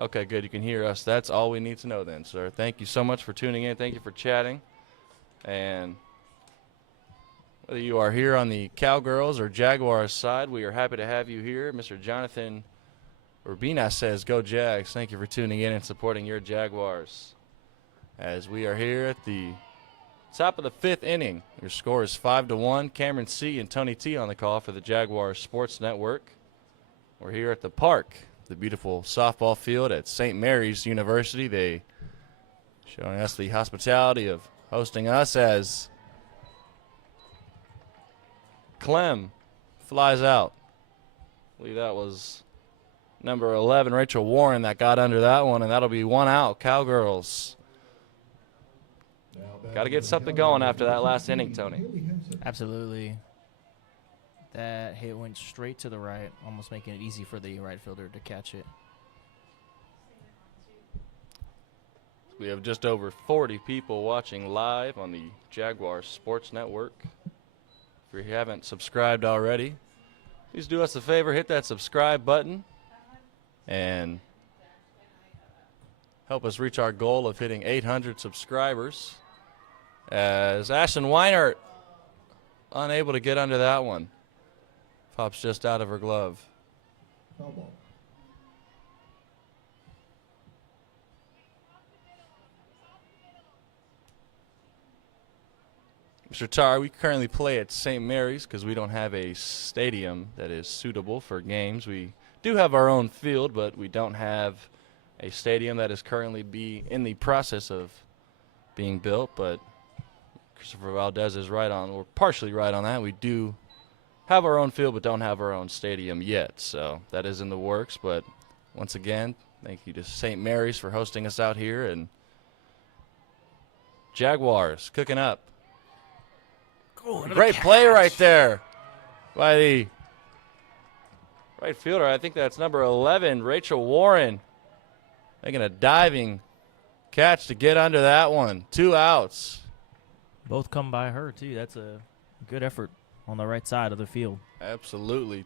okay, good. You can hear us. That's all we need to know then, sir. Thank you so much for tuning in. Thank you for chatting. And whether you are here on the Cowgirls or Jaguars side, we are happy to have you here. Mr. Jonathan Urbina says, go Jags. Thank you for tuning in and supporting your Jaguars. As we are here at the top of the 5th inning, your score is 5-1. Cameron C. and Tony T. on the call for the Jaguars Sports Network. We're here at the park, the beautiful softball field at St. Mary's University. They showing us the hospitality of hosting us as Clem flies out. I believe that was number 11, Rachel Warren, that got under that one, and that'll be 1 out. Cowgirls got to get something going after that last inning, Tony. Absolutely. That hit went straight to the right, almost making it easy for the right fielder to catch it. We have just over 40 people watching live on the Jaguars Sports Network. If you haven't subscribed already, please do us a favor, hit that subscribe button and help us reach our goal of hitting 800 subscribers. As Ashton Weinert unable to get under that one. Pops just out of her glove. Foul ball. Mr. Tar, we currently play at St. Mary's because we don't have a stadium that is suitable for games. We do have our own field, but we don't have a stadium that is currently in the process of being built. But Christopher Valdez is right on, or partially right on that. We do have our own field but don't have our own stadium yet. So that is in the works. But once again, thank you to St. Mary's for hosting us out here. And Jaguars cooking up. Great play right there by the right fielder. I think that's number 11, Rachel Warren, making a diving catch to get under that one. 2 outs. Both come by her, too. That's a good effort on the right side of the field. Absolutely.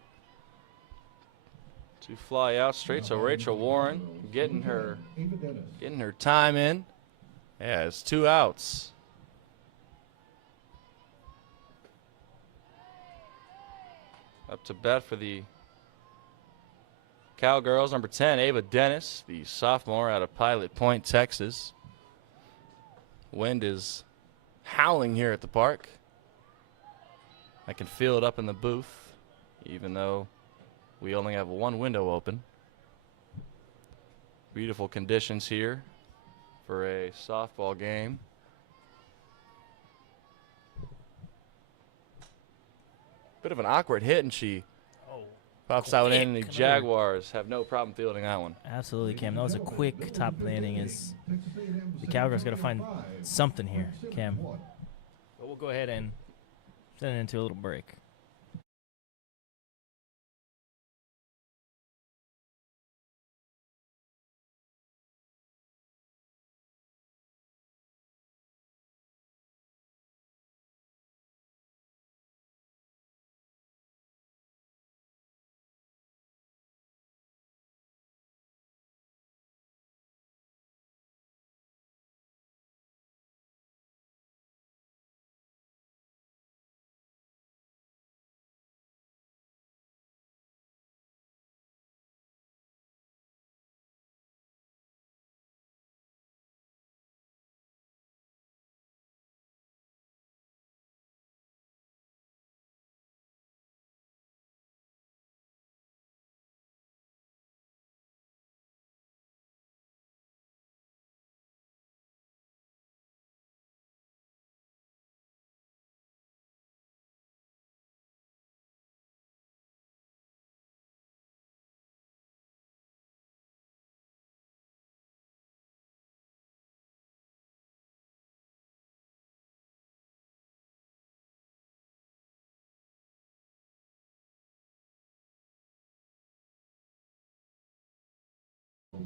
2 fly out straight. So Rachel Warren getting her time in. Yeah, it's 2 outs. Up to bat for the Cowgirls, number 10, Ava Dennis, the sophomore out of Pilot Point, Texas. Wind is howling here at the park. I can feel it up in the booth, even though we only have one window open. Beautiful conditions here for a softball game. Bit of an awkward hit, and she pops out in. The Jaguars have no problem fielding that one. Absolutely, Cam. That was a quick top of the inning. As the Cowgirls got to find something here, Cam. But we'll go ahead and send it into a little break.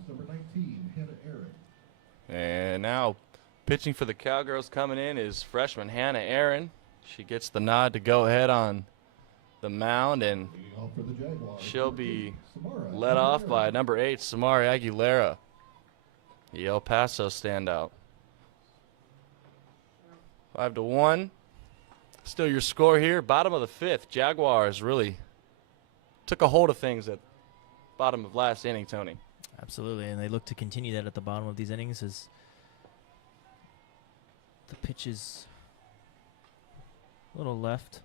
Number 19, Hannah Aaron. And now pitching for the Cowgirls coming in is freshman Hannah Aaron. She gets the nod to go ahead on the mound, and she'll be led off by number 8, Samari Aguilera, the El Paso standout. 5-1. Still your score here. Bottom of the 5th. Jaguars really took a hold of things at bottom of last inning, Tony. Absolutely, and they look to continue that at the bottom of these innings as the pitch is a little left.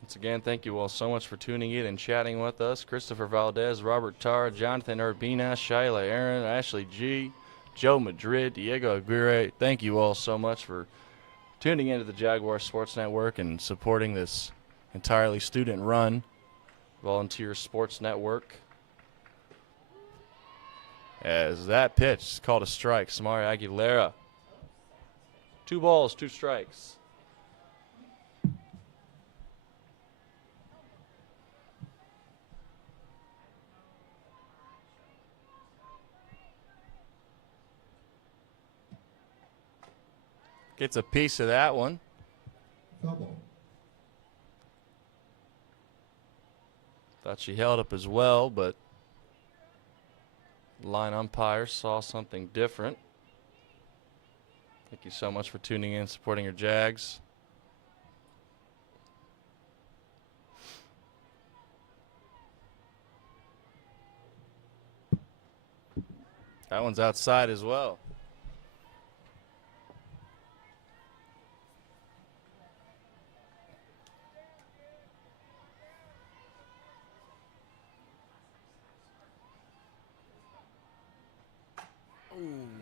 Once again, thank you all so much for tuning in and chatting with us. Christopher Valdez, Robert Tarr, Jonathan Urbina, Shayla Aaron, Ashley G., Joe Madrid, Diego Aguirre. Thank you all so much for tuning into the Jaguar Sports Network and supporting this entirely student-run volunteer sports network. As that pitch is called a strike, Samari Aguilera. 2 balls, 2 strikes. Gets a piece of that one. Thought she held up as well, but line umpire saw something different. Thank you so much for tuning in, supporting your Jags. That one's outside as well.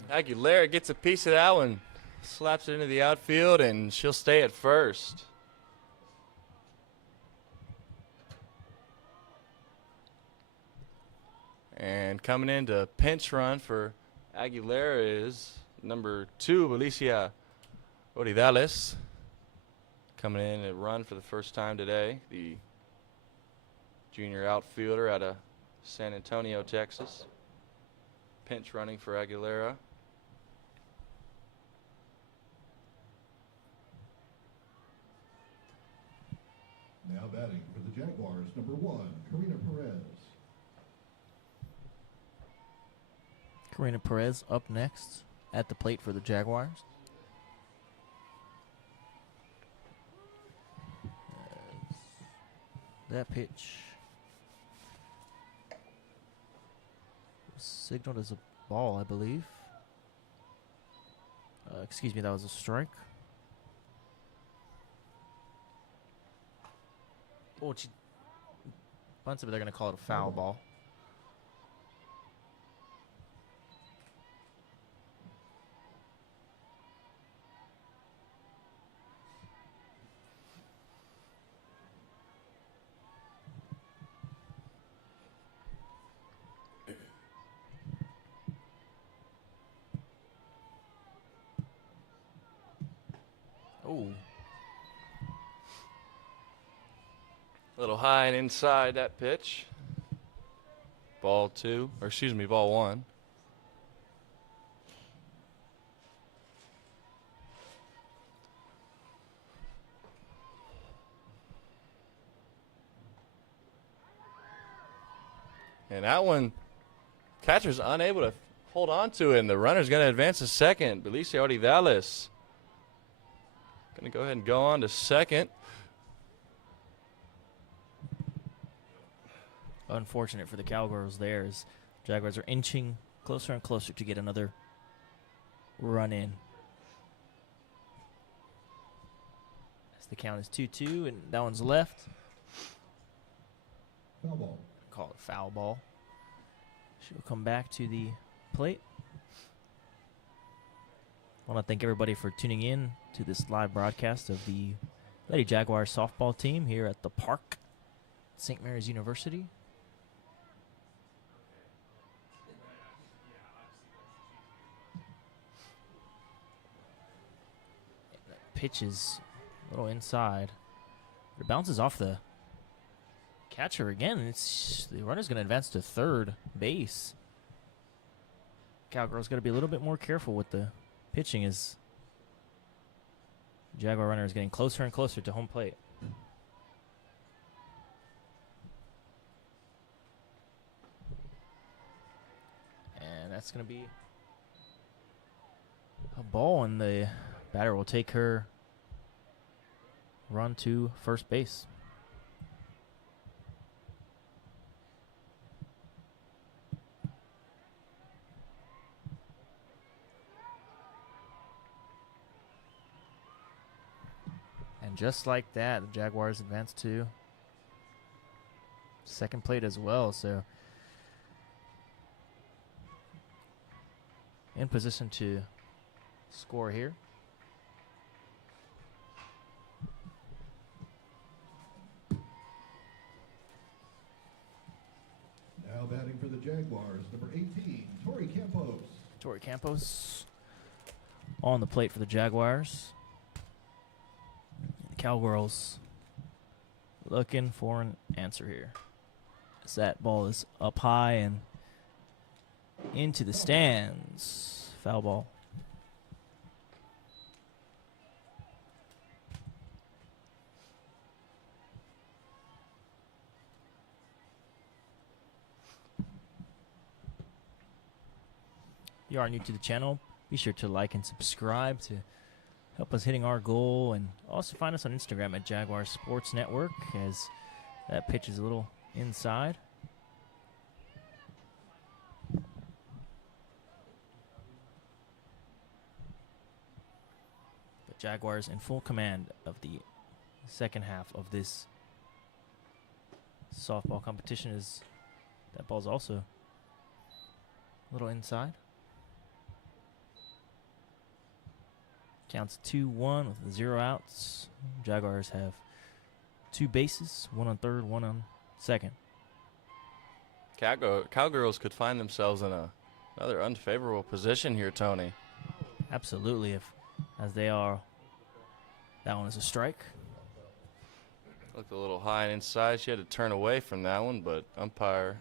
Aguilera gets a piece of that one. slaps it into the outfield, and she'll stay at first. And coming in to pinch run for Aguilera is number 2, Alicia Oridales. Coming in at run for the first time today, the junior outfielder out of San Antonio, Texas. Pinch running for Aguilera. Now batting for the Jaguars, number 1, Karina Perez. Karina Perez up next at the plate for the Jaguars. That pitch was signaled as a ball, I believe. Excuse me, that was a strike. Oh, she bunts it, but they're going to call it a foul ball. Oh. A little high and inside that pitch. Ball 2, or excuse me, ball 1. And that one, catcher's unable to hold on to it, and the runner's going to advance to second. Belicia Oridales going to go ahead and go on to second. Unfortunate for the Cowgirls there as Jaguars are inching closer and closer to get another run in. As the count is 2-2, and that one's left. Foul ball. Call it foul ball. She'll come back to the plate. I want to thank everybody for tuning in to this live broadcast of the Lady Jaguars softball team here at the park, St. Mary's University. Pitch is a little inside. It bounces off the catcher again. It's the runner's going to advance to third base. Cowgirls got to be a little bit more careful with the pitching as Jaguar runner is getting closer and closer to home plate. And that's going to be a ball, and the batter will take her run to first base. And just like that, the Jaguars advance to second plate as well. So in position to score here. Now batting for the Jaguars, number 18, Tori Campos. Tori Campos on the plate for the Jaguars. The Cowgirls looking for an answer here, as that ball is up high and into the stands. Foul ball. If you are new to the channel, be sure to like and subscribe to help us hitting our goal, and also find us on Instagram at Jaguar Sports Network, as that pitch is a little inside. The Jaguars in full command of the second half of this softball competition. Is that ball's also a little inside. Counts 2-1 with 0 outs. Jaguars have 2 bases, 1 on third, 1 on second. Cowgirls could find themselves in another unfavorable position here, Tony. Absolutely, as they are. That one is a strike. Looked a little high and inside. She had to turn away from that one, but umpire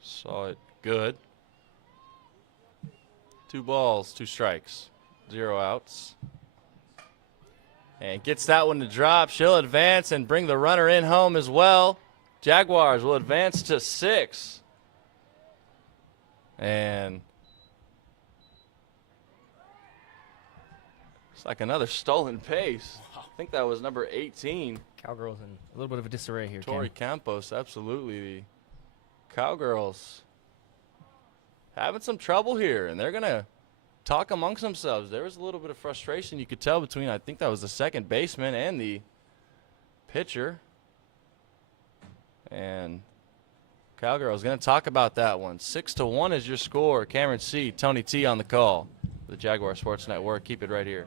saw it good. 2 balls, 2 strikes, 0 outs. And gets that one to drop. She'll advance and bring the runner in home as well. Jaguars will advance to 6. And it's like another stolen base. I think that was number 18. Cowgirls in a little bit of a disarray here, Tori Cam. Campos, absolutely. The Cowgirls having some trouble here, and they're going to talk amongst themselves. There was a little bit of frustration you could tell between, I think that was the second baseman and the pitcher. And Cowgirls going to talk about that one. 6-1 is your score. Cameron C., Tony T. on the call. The Jaguar Sports Network. Keep it right here.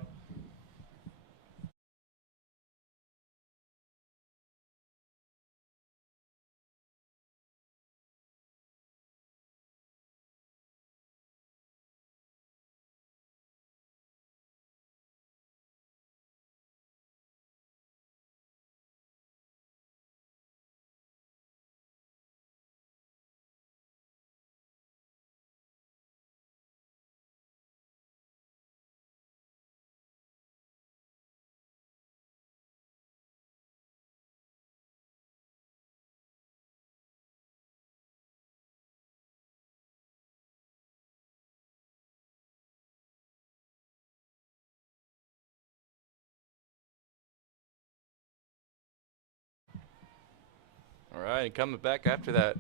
All right, and coming back after that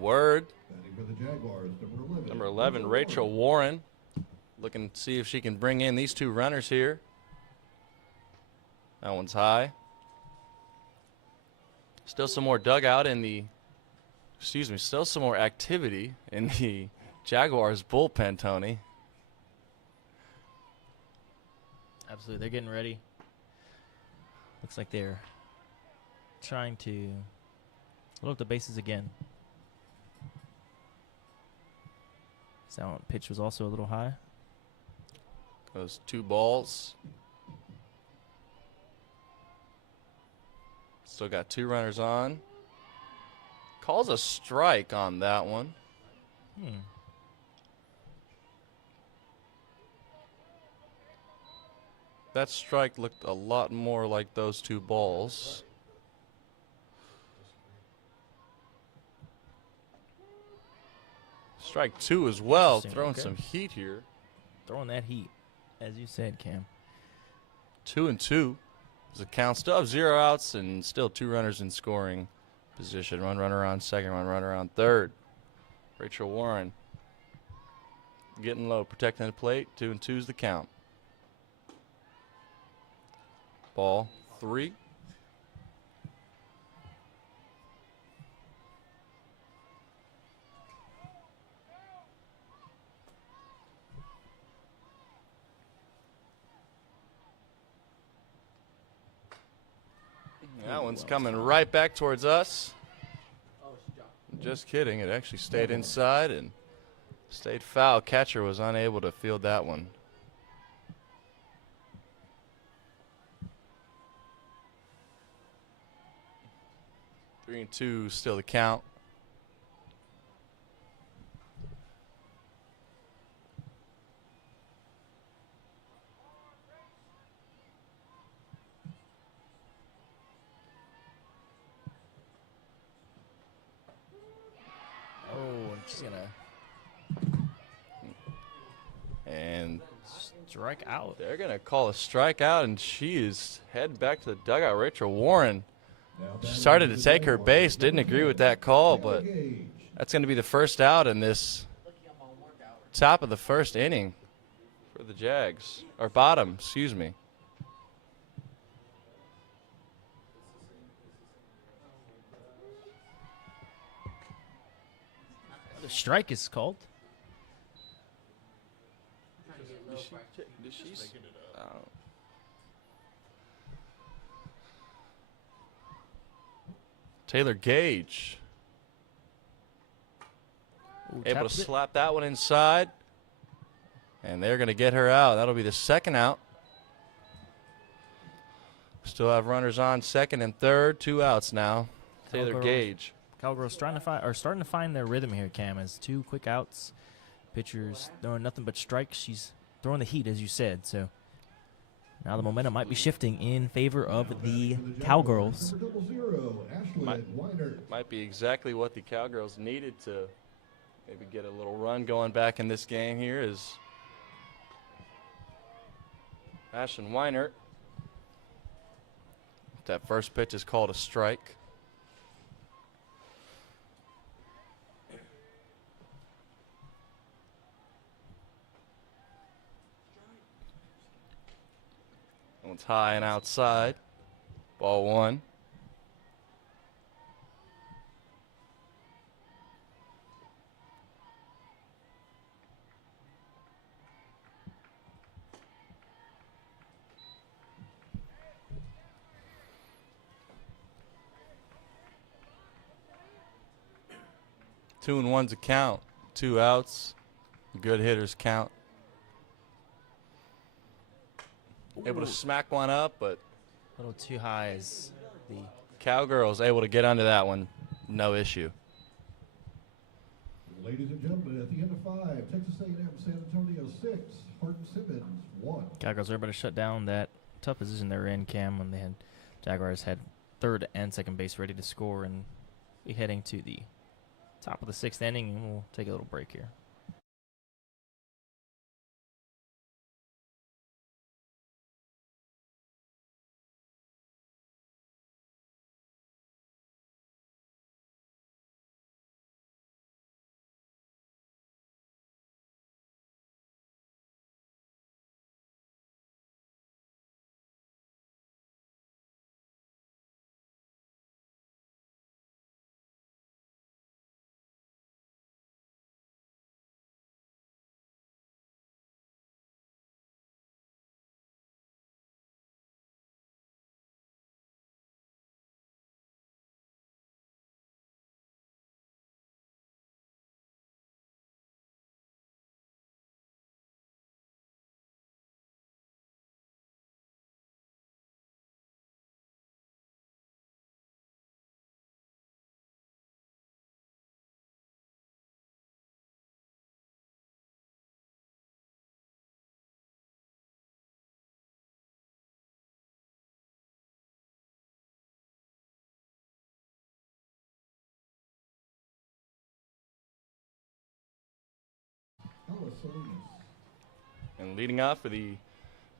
word, Batting for the Jaguars, number 11, Rachel Warren, looking to see if she can bring in these 2 runners here. That one's high. Still some more dugout in the, still some more activity in the Jaguars bullpen, Tony. Absolutely, they're getting ready. Looks like they're trying to load up the bases again. Sound pitch was also a little high. Those 2 balls. Still got 2 runners on. Calls a strike on that one. That strike looked a lot more like those 2 balls. Strike 2 as well, Interesting, throwing okay. some heat here. Throwing that heat, as you said, Cam. 2-2. As the count still have 0 outs and still 2 runners in scoring position. One runner on second, one runner on third. Rachel Warren getting low, protecting the plate. 2-2 is the count. Ball 3. That one's coming right back towards us. Just kidding. It actually stayed inside and stayed foul. Catcher was unable to field that one. 3-2 still the count. She's gonna And strike out. they're going to call a strikeout, and she is heading back to the dugout. Rachel Warren started to take her base. Didn't agree with that call, but that's going to be the first out in this top of the first inning for the Jags. Or bottom, excuse me. The strike is called. Did she's. Taylor Gage Ooh, able to tapped it. slap that one inside. And they're going to get her out. That'll be the second out. Still have runners on second and third. 2 outs now. Taylor Cowgirls. Gage. Cowgirls starting to find their rhythm here, Cam, as 2 quick outs. Pitchers throwing nothing but strikes. She's throwing the heat, as you said. So now the momentum might be shifting in favor of the Cowgirls. Number 00, Ashlyn Weiner. Might be exactly what the Cowgirls needed to maybe get a little run going back in this game here is Ashlyn Weiner. That first pitch is called a strike. One's high and outside. Ball 1. Two and one's a count. 2 outs. Good hitters count. Able to smack one up, but A little too high as the Cowgirls able to get under that one. No issue. Ladies and gentlemen, at the end of 5, Texas A&M San Antonio 6, Hardin Simmons 1. Cowgirls are able to shut down that tough position they were in, Cam, when they had Jaguars had third and second base ready to score, and be heading to the top of the 6th inning, and we'll take a little break here. Ella Salinas. And leading off for the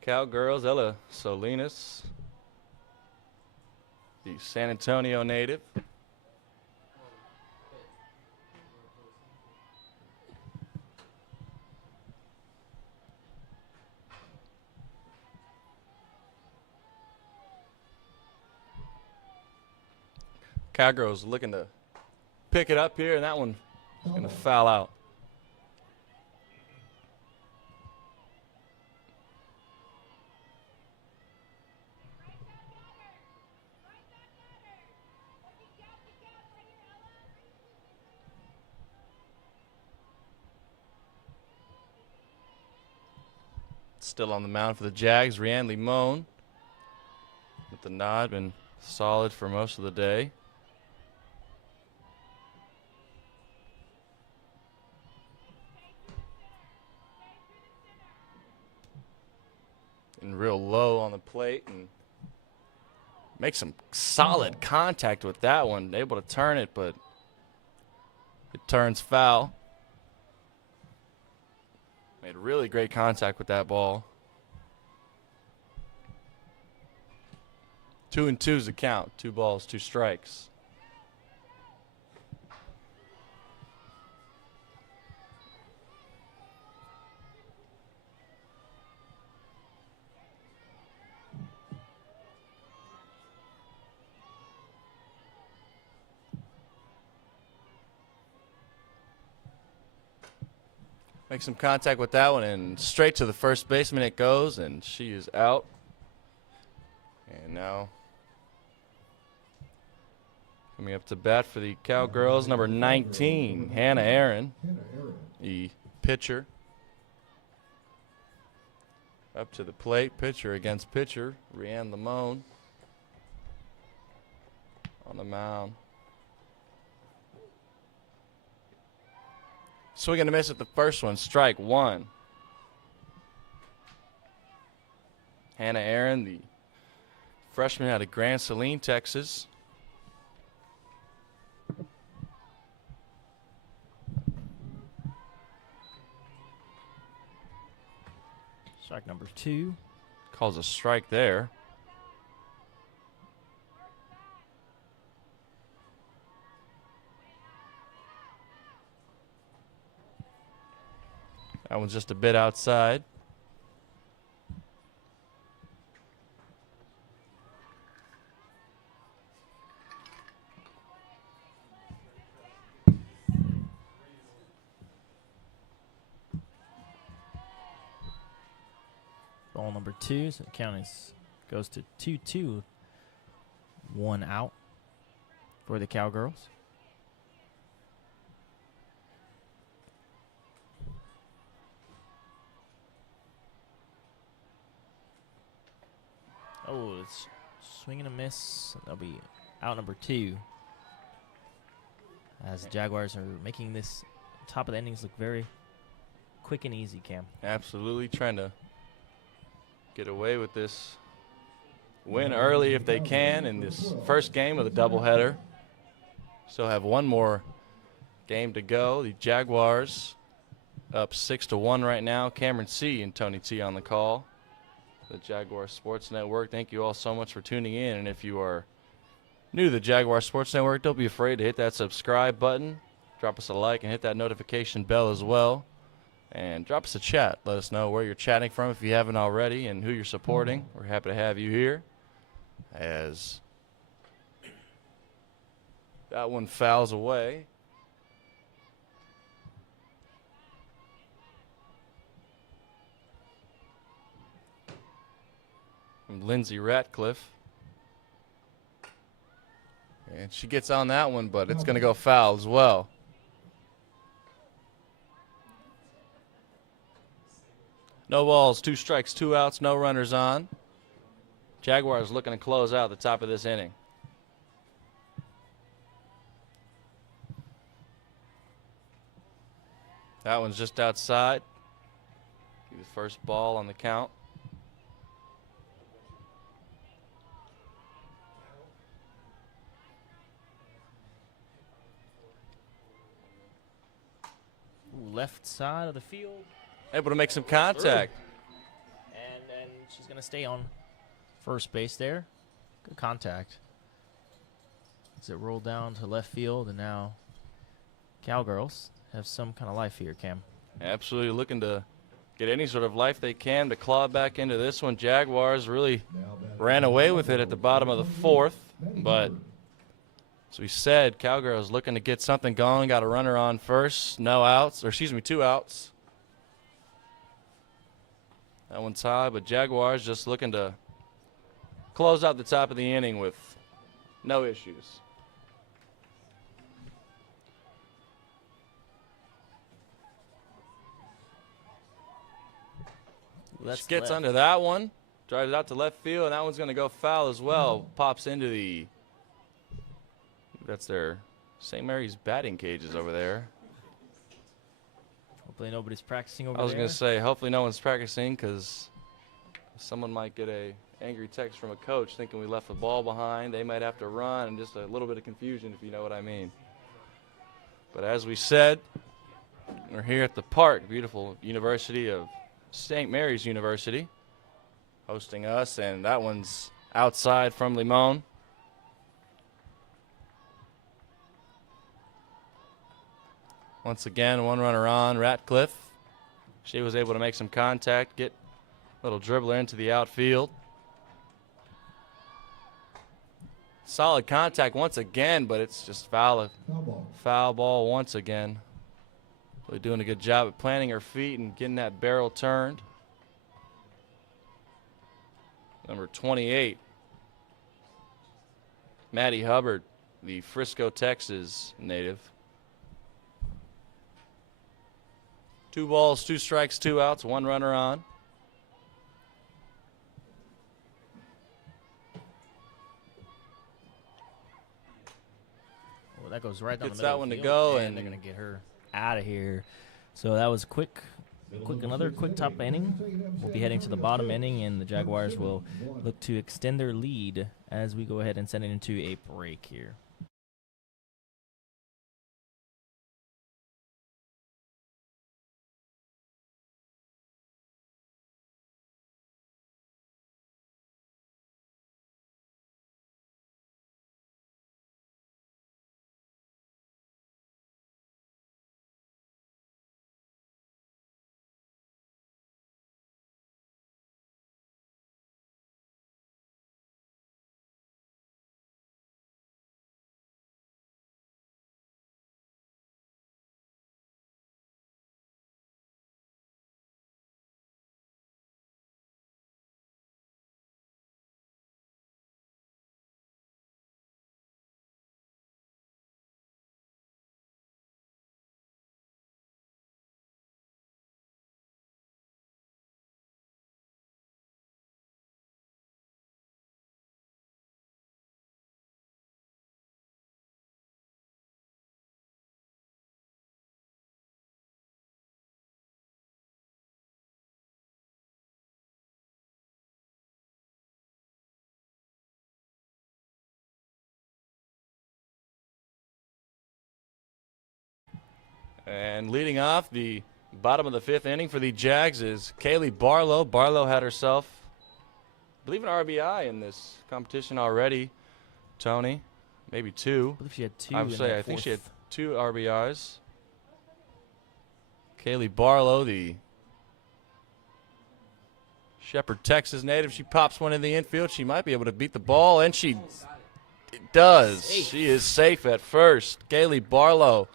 Cowgirls, Ella Solinas, the San Antonio native. Cowgirls looking to pick it up here, and that one is going to foul out. Still on the mound for the Jags, Rianne Limon with the nod, been solid for most of the day. And real low on the plate and make some solid contact with that one. Able to turn it, but it turns foul. Made really great contact with that ball. 2-2 is the count. 2 balls, 2 strikes. Makes some contact with that one, and straight to the first baseman it goes, and she is out. And now coming up to bat for the Cowgirls, number 19, Hannah Aaron, the pitcher. Up to the plate, pitcher against pitcher, Rianne Limon on the mound. Swing and a miss at the first one, strike one. Hannah Aaron, the freshman out of Grand Saline, Texas. Strike number 2. Calls a strike there. That one's just a bit outside. Ball number 2, so the count goes to 2-2. 1 out for the Cowgirls. Oh, it's swing and a miss. That'll be out number 2. As the Jaguars are making this top of the innings look very quick and easy, Cam. Absolutely trying to get away with this win early if they can in this first game of the doubleheader. Still have one more game to go. The Jaguars up 6-1 right now. Cameron C. and Tony T. on the call. The Jaguar Sports Network. Thank you all so much for tuning in. And if you are new to the Jaguar Sports Network, don't be afraid to hit that subscribe button. Drop us a like and hit that notification bell as well. And drop us a chat. Let us know where you're chatting from if you haven't already and who you're supporting. We're happy to have you here. As that one fouls away. From Lindsay Ratcliffe. And she gets on that one, but it's going to go foul as well. No balls, 2 strikes, 2 outs, no runners on. Jaguars looking to close out the top of this inning. That one's just outside. Be the first ball on the count. Left side of the field. Able to make some contact. And then she's going to stay on first base there. Good contact. As it rolled down to left field, and now Cowgirls have some kind of life here, Cam. Absolutely looking to get any sort of life they can to claw back into this one. Jaguars really ran away with it at the bottom of the 4th, but as we said, Cowgirls looking to get something going. Got a runner on first, no outs, or excuse me, 2 outs. That one's high, but Jaguars just looking to close out the top of the inning with no issues. She gets under that one, drives it out to left field, and that one's going to go foul as well. Pops into the, that's their St. Mary's batting cages over there. Hopefully nobody's practicing over there. I was going to say, hopefully no one's practicing, because someone might get a angry text from a coach thinking we left the ball behind. They might have to run, and just a little bit of confusion, if you know what I mean. But as we said, we're here at the park, beautiful University of St. Mary's University, hosting us, and that one's outside from Limon. Once again, 1 runner on, Ratcliffe. She was able to make some contact, get a little dribbler into the outfield. Solid contact once again, but it's just foul ball once again. Really doing a good job at planting her feet and getting that barrel turned. Number 28, Maddie Hubbard, the Frisco, Texas native. 2 balls, 2 strikes, 2 outs, 1 runner on. Well, that goes right down Gets the middle that of one the to field, go, and and they're going to get her out of here. So that was another quick top inning. We'll be heading to the bottom inning, and the Jaguars will look to extend their lead as we go ahead and send it into a break here. And leading off the bottom of the 5th inning for the Jags is Kaylee Barlow. Barlow had herself, I believe, an RBI in this competition already. Tony, maybe 2. I believe she had 2. I would say I think she had 2 RBIs. Kaylee Barlow, the Shepherd, Texas native. She pops one in the infield. She might be able to beat the ball, and she does. Safe. She is safe at first. Kaylee Barlow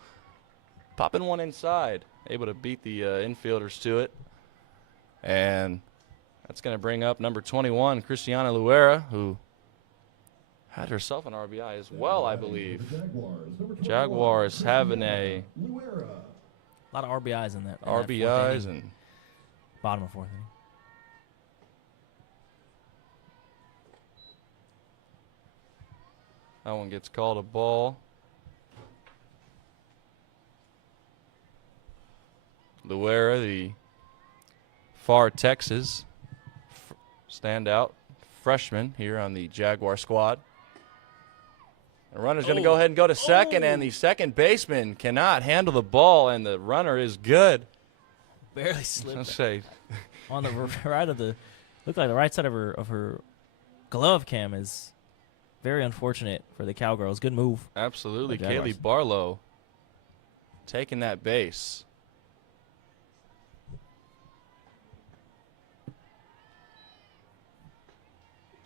popping one inside, able to beat the infielders to it. And that's going to bring up number 21, Cristiana Luera, who had herself an RBI as well, I believe. Jaguars having a lot of RBIs in that. RBIs and bottom of 4th inning. that one gets called a ball. Luera, the Far Texas standout freshman here on the Jaguar squad. The runner's going to go ahead and go to second, and the second baseman cannot handle the ball, and the runner is good. Barely slipped. Let's say On the right of the, looked like the right side of her glove cam is very unfortunate for the Cowgirls. Good move. absolutely The Jaguars. Kaylee Barlow taking that base.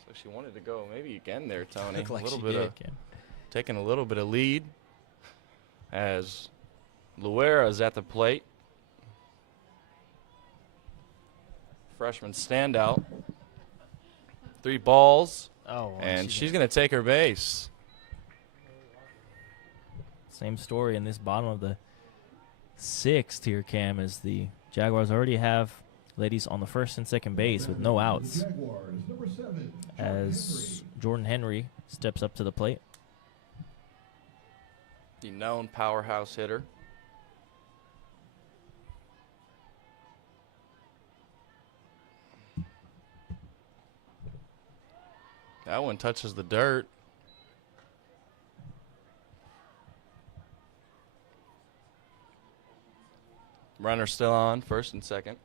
So she wanted to go maybe again there, Tony. Looked like a little she bit did, of Cam. taking a little bit of lead as Luera is at the plate. Freshman standout. 3 balls, Oh, well, and she's going to take her base. Same story in this bottom of the 6th here, Cam, as the Jaguars already have ladies on the first and second base with no outs as Jordan Henry steps up to the plate. The known powerhouse hitter. That one touches the dirt. Runner still on, first and second.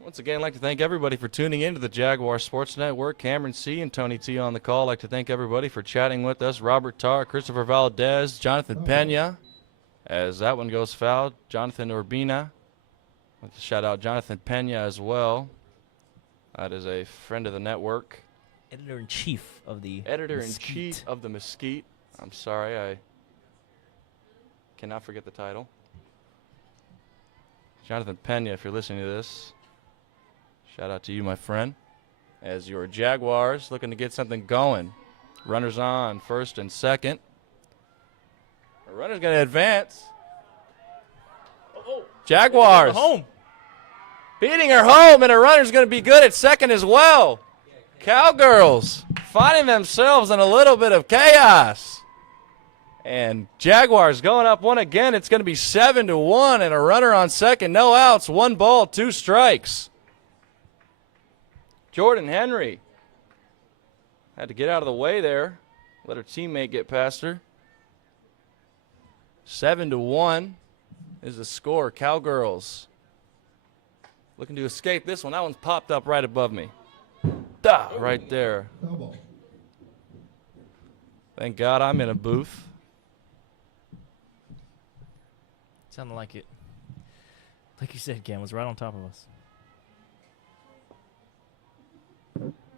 Once again, I'd like to thank everybody for tuning in to the Jaguar Sports Network. Cameron C. and Tony T. on the call. I'd like to thank everybody for chatting with us. Robert Tarr, Christopher Valdez, Jonathan Pena. As that one goes foul, Jonathan Urbina. Let's shout out Jonathan Pena as well. That is a friend of the network. Editor-in-chief of the Editor-in-chief of the Mesquite. I'm sorry, I Cannot forget the title. Jonathan Pena, if you're listening to this, shout out to you, my friend. As your Jaguars looking to get something going. Runners on first and second. The runner's going to advance. Jaguars Home. beating her home, and a runner's going to be good at second as well. Cowgirls finding themselves in a little bit of chaos. And Jaguars going up one again. It's going to be 7-1, and a runner on second. No outs, 1 ball, 2 strikes. Jordan Henry had to get out of the way there. Let her teammate get past her. 7-1 is the score. Cowgirls looking to escape this one. That one's popped up right above me. Right there. Foul ball. Thank God I'm in a booth. Sounded like it. Like you said, Cam was right on top of us.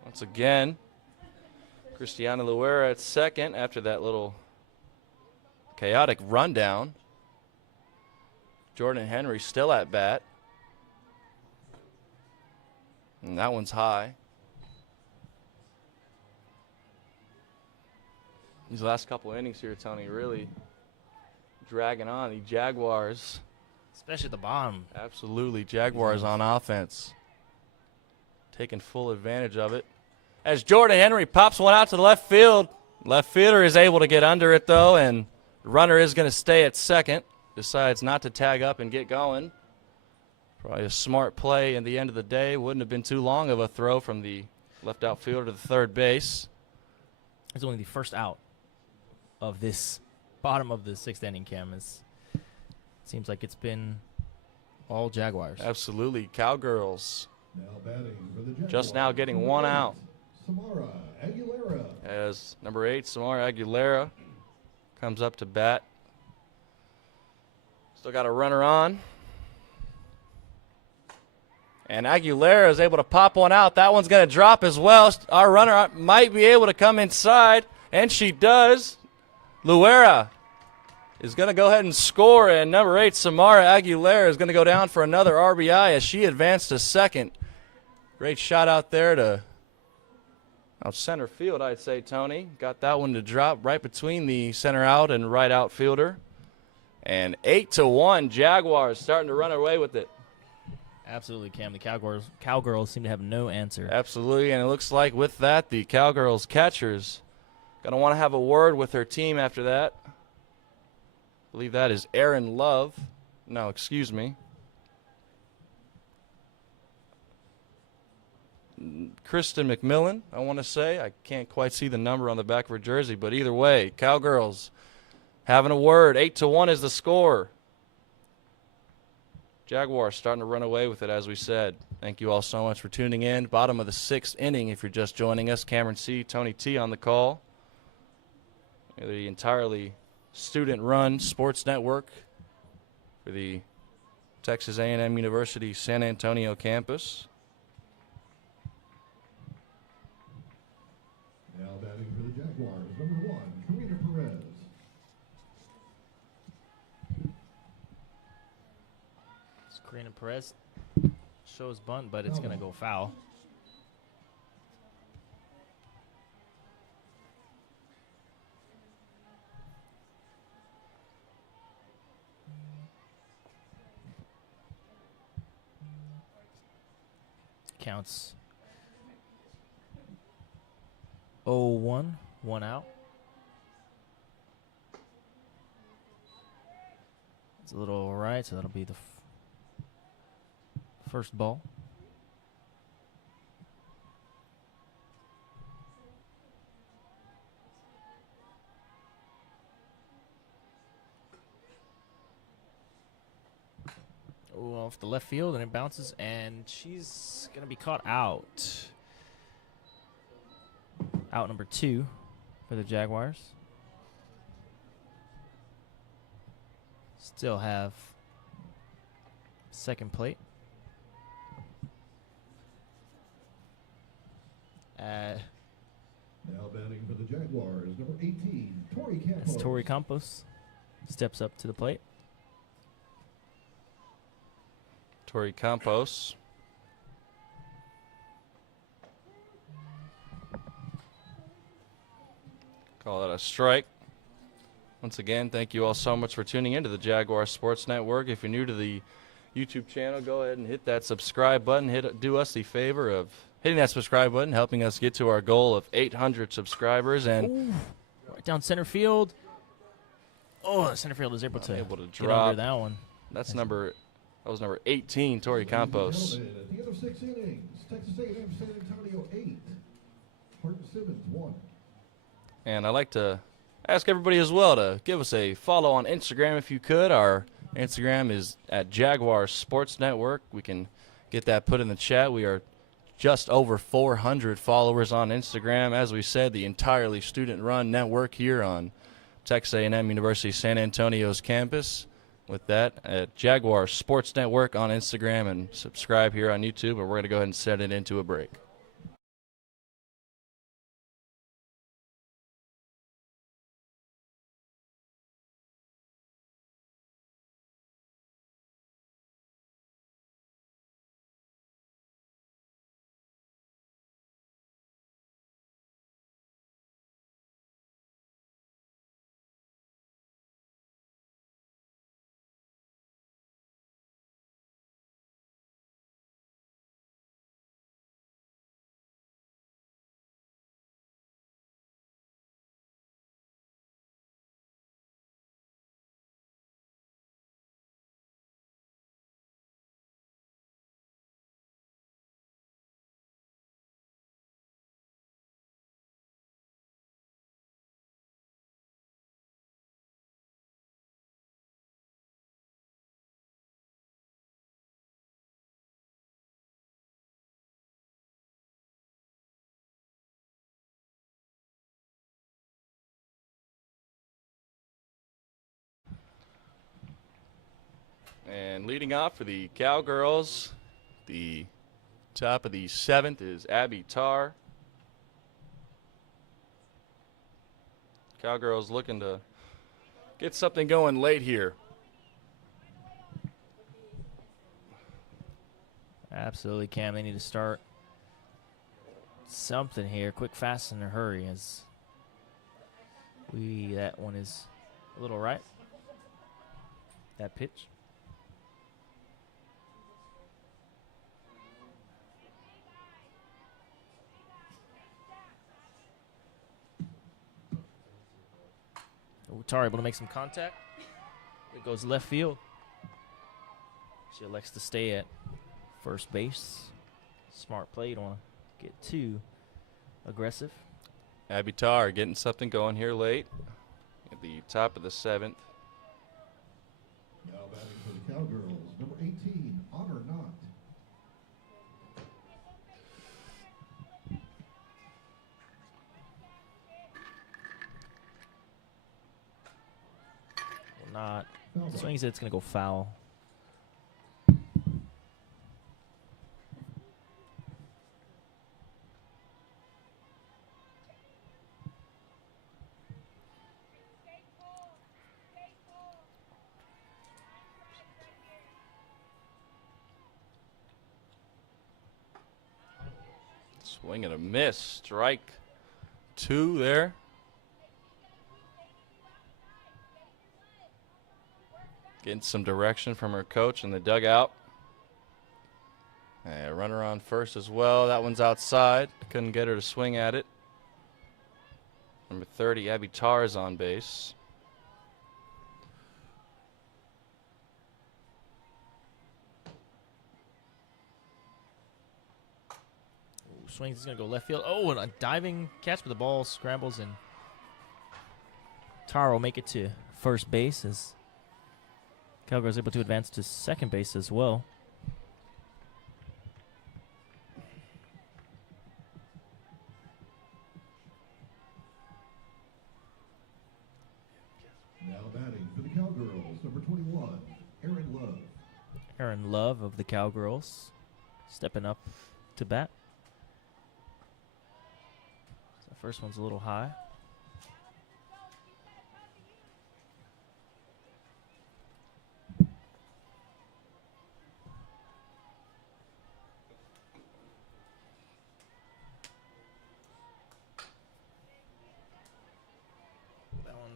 Once again, Cristiana Luera at second after that little chaotic rundown. Jordan Henry still at bat. And that one's high. These last couple innings here, Tony, really dragging on. The Jaguars. Especially at the bottom. Absolutely. Jaguars on offense. Taking full advantage of it. As Jordan Henry pops one out to the left field. Left fielder is able to get under it, though, and the runner is going to stay at second. Decides not to tag up and get going. Probably a smart play in the end of the day. Wouldn't have been too long of a throw from the left outfielder to the third base. It's only the first out of this bottom of the 6th inning, Cam. Seems like it's been all Jaguars. Absolutely. Cowgirls Now batting for the Jaguars. just now getting 1 out. Samara Aguilera. As number 8, Samara Aguilera, comes up to bat. Still got a runner on. And Aguilera is able to pop one out. That one's going to drop as well. Our runner might be able to come inside, and she does. Luera is going to go ahead and score, and number 8, Samara Aguilera, is going to go down for another RBI as she advanced to second. Great shot out there to out center field, I'd say, Tony. Got that one to drop right between the center out and right outfielder. And 8-1, Jaguars starting to run away with it. Absolutely, Cam. The Cowgirls seem to have no answer. Absolutely, and it looks like with that, the Cowgirls catchers going to want to have a word with their team after that. I believe that is Aaron Love. No, excuse me. Kristen McMillan, I want to say. I can't quite see the number on the back of her jersey, but either way, Cowgirls having a word. 8-1 is the score. Jaguars starting to run away with it, as we said. Thank you all so much for tuning in. Bottom of the 6th inning, if you're just joining us. Cameron C., Tony T. on the call. The entirely student-run sports network for the Texas A&M University San Antonio campus. Now batting for the Jaguars, number 1, Karina Perez. Karina Perez shows bunt, but it's going to go foul. Counts 0-1, 1 out. It's a little right, so that'll be the first ball. Oh, off the left field, and it bounces, and she's going to be caught out. Out number 2 for the Jaguars. Still have second plate. Now batting for the Jaguars, number 18, Tori Campos. That's Tori Campos. steps up to the plate. Tori Campos. Call that a strike. Once again, thank you all so much for tuning into the Jaguar Sports Network. If you're new to the YouTube channel, go ahead and hit that subscribe button. Do us the favor of hitting that subscribe button, helping us get to our goal of 800 subscribers. And Ooh, right down center field. Oh, the center field is able to drop get under that one. That was number 18, Tori Campos. At the end of 6 innings, Texas A&M San Antonio 8, Hardin Simmons 1. And I'd like to ask everybody as well to give us a follow on Instagram if you could. Our Instagram is at Jaguar Sports Network. We can get that put in the chat. We are just over 400 followers on Instagram. As we said, the entirely student-run network here on Texas A&M University San Antonio's campus. With that, at Jaguar Sports Network on Instagram, and subscribe here on YouTube. And we're going to go ahead and set it into a break. And leading off for the Cowgirls, the top of the 7th is Abby Tarr. Cowgirls looking to get something going late here. Absolutely, Cam. They need to start something here, quick, fast, in a hurry. As that one is a little right. That pitch. Tar able to make some contact. It goes left field. She elects to stay at first base. Smart play. You don't want to get too aggressive. Abby Tarr getting something going here late at the top of the 7th. Now batting for the Cowgirls, number 18, Honor Knott. Not swings it, it's going to go foul. Swing and a miss. Strike 2 there. Getting some direction from her coach in the dugout. And runner on first as well. That one's outside. Couldn't get her to swing at it. Number 30, Abby Tarr is on base. Swings is going to go left field. Oh, and a diving catch, but the ball scrambles, and Tar will make it to first base as Cowgirls able to advance to second base as well. Now batting for the Cowgirls, number 21, Erin Love. Erin Love of the Cowgirls stepping up to bat. So the first one's a little high.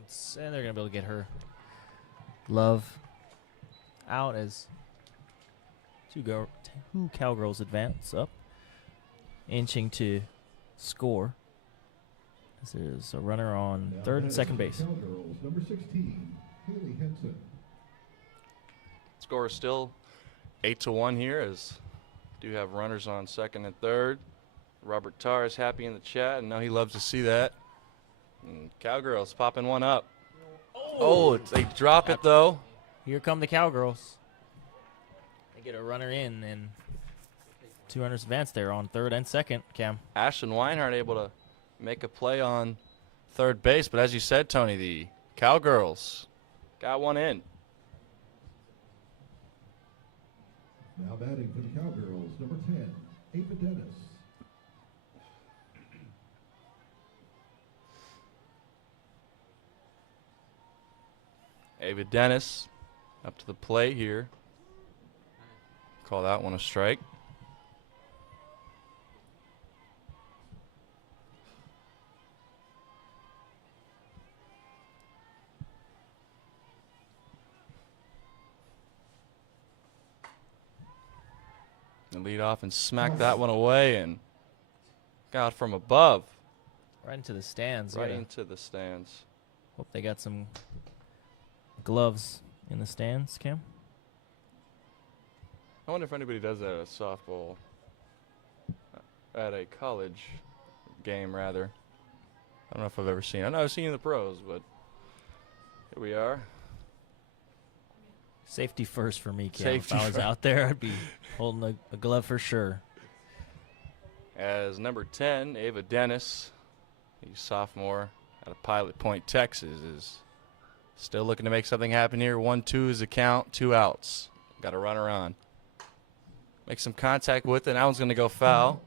Simmons. And they're going to be able to get her glove out as two Cowgirls advance up, inching to score. As there's a runner on third and second base. Cowgirls, number 16, Haley Henson. Score is still 8-1 here, as do have runners on second and third. Robert Tarr is happy in the chat, and now he loves to see that. And Cowgirls popping one up. Oh, they drop it though. Here come the Cowgirls. They get a runner in, and two runners advance there on third and second, Cam. Ashton Weinhardt able to make a play on third base, but as you said, Tony, the Cowgirls got one in. Now batting for the Cowgirls, number 10, Ava Dennis. Ava Dennis up to the plate here. Call that one a strike. And lead off and smack that one away and got from above. Right into the stands. Right Yeah. into the stands. Hope they got some gloves in the stands, Cam. I wonder if anybody does that at a softball, at a college game, rather. I don't know if I've ever seen it. I know I've seen it in the pros, but here we are. Safety first for me, Cam. Safety if I was first. out there, I'd be holding a glove for sure. As number 10, Ava Dennis, a sophomore out of Pilot Point, Texas, is still looking to make something happen here. 1-2 is the count, 2 outs. Got a runner on. Make some contact with it. That one's going to go foul.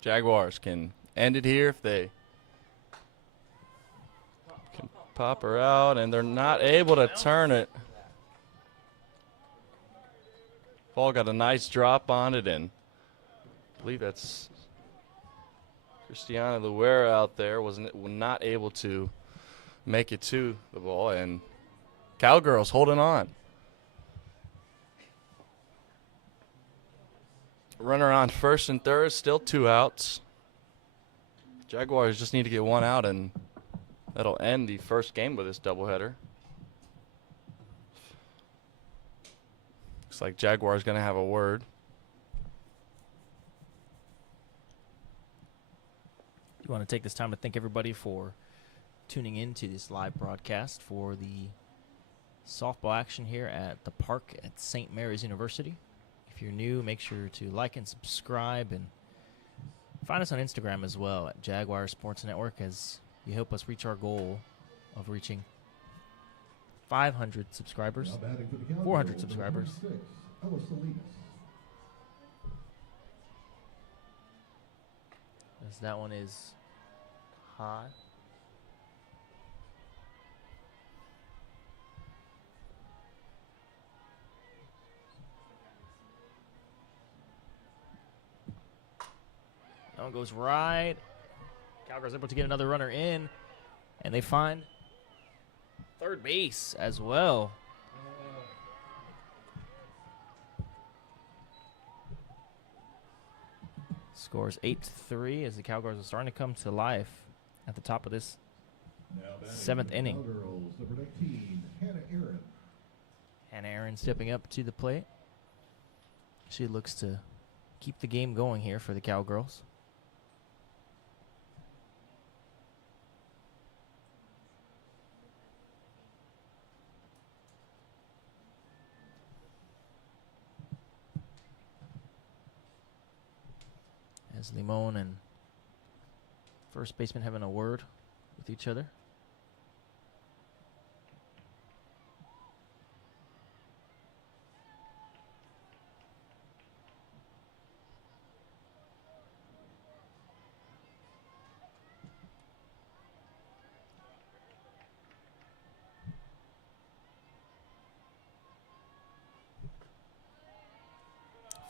Jaguars can end it here if they can pop her out, and they're not able to turn it. Ball got a nice drop on it, and I believe that's Christiana Luera out there was not able to make it to the ball, and Cowgirls holding on. Runner on first and third, still 2 outs. Jaguars just need to get 1 out, and that'll end the first game with this doubleheader. Looks like Jaguars going to have a word. We want to take this time to thank everybody for tuning in to this live broadcast for the softball action here at the park at St. Mary's University. If you're new, make sure to like and subscribe, and find us on Instagram as well at Jaguar Sports Network, as you help us reach our goal of reaching 500 subscribers, Now batting for the Cowgirls, 400 subscribers. number 6, Ellis Salinas. As that one is high. That one goes right. Cowgirls able to get another runner in, and they find third base as well. Scores 8-3 as the Cowgirls are starting to come to life at the top of this Now batting 7th for the inning. Cowgirls, number 19, Hannah Aaron. Hannah Aaron stepping up to the plate. She looks to keep the game going here for the Cowgirls. As Limon and first baseman having a word with each other.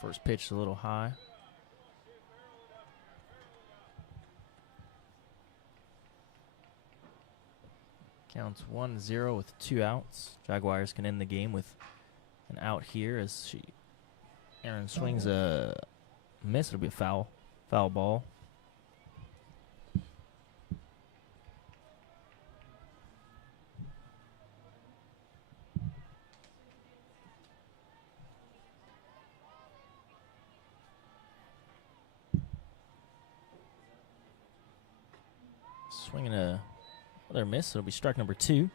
First pitch a little high. Counts 1-0 with 2 outs. Jaguars can end the game with an out here as Aaron swings a miss. It'll be a foul ball. Swinging another miss. It'll be strike number 2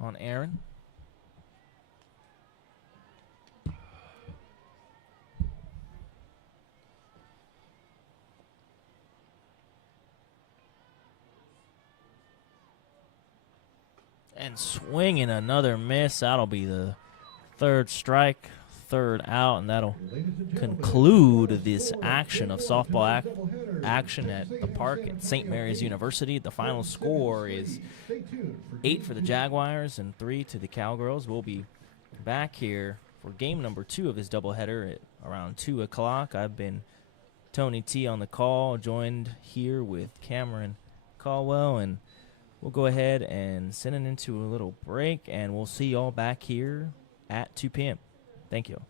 on Aaron. And swinging another miss. That'll be the 3rd strike, 3rd out, and that'll conclude this action of softball action at the park at St. Mary's University. The final score is 8 for the Jaguars and 3 to the Cowgirls. We'll be back here for game number 2 of this doubleheader at around 2 o'clock. I've been Tony T on the call, joined here with Cameron Caldwell, and we'll go ahead and send it into a little break, and we'll see y'all back here at 2 p.m. Thank you.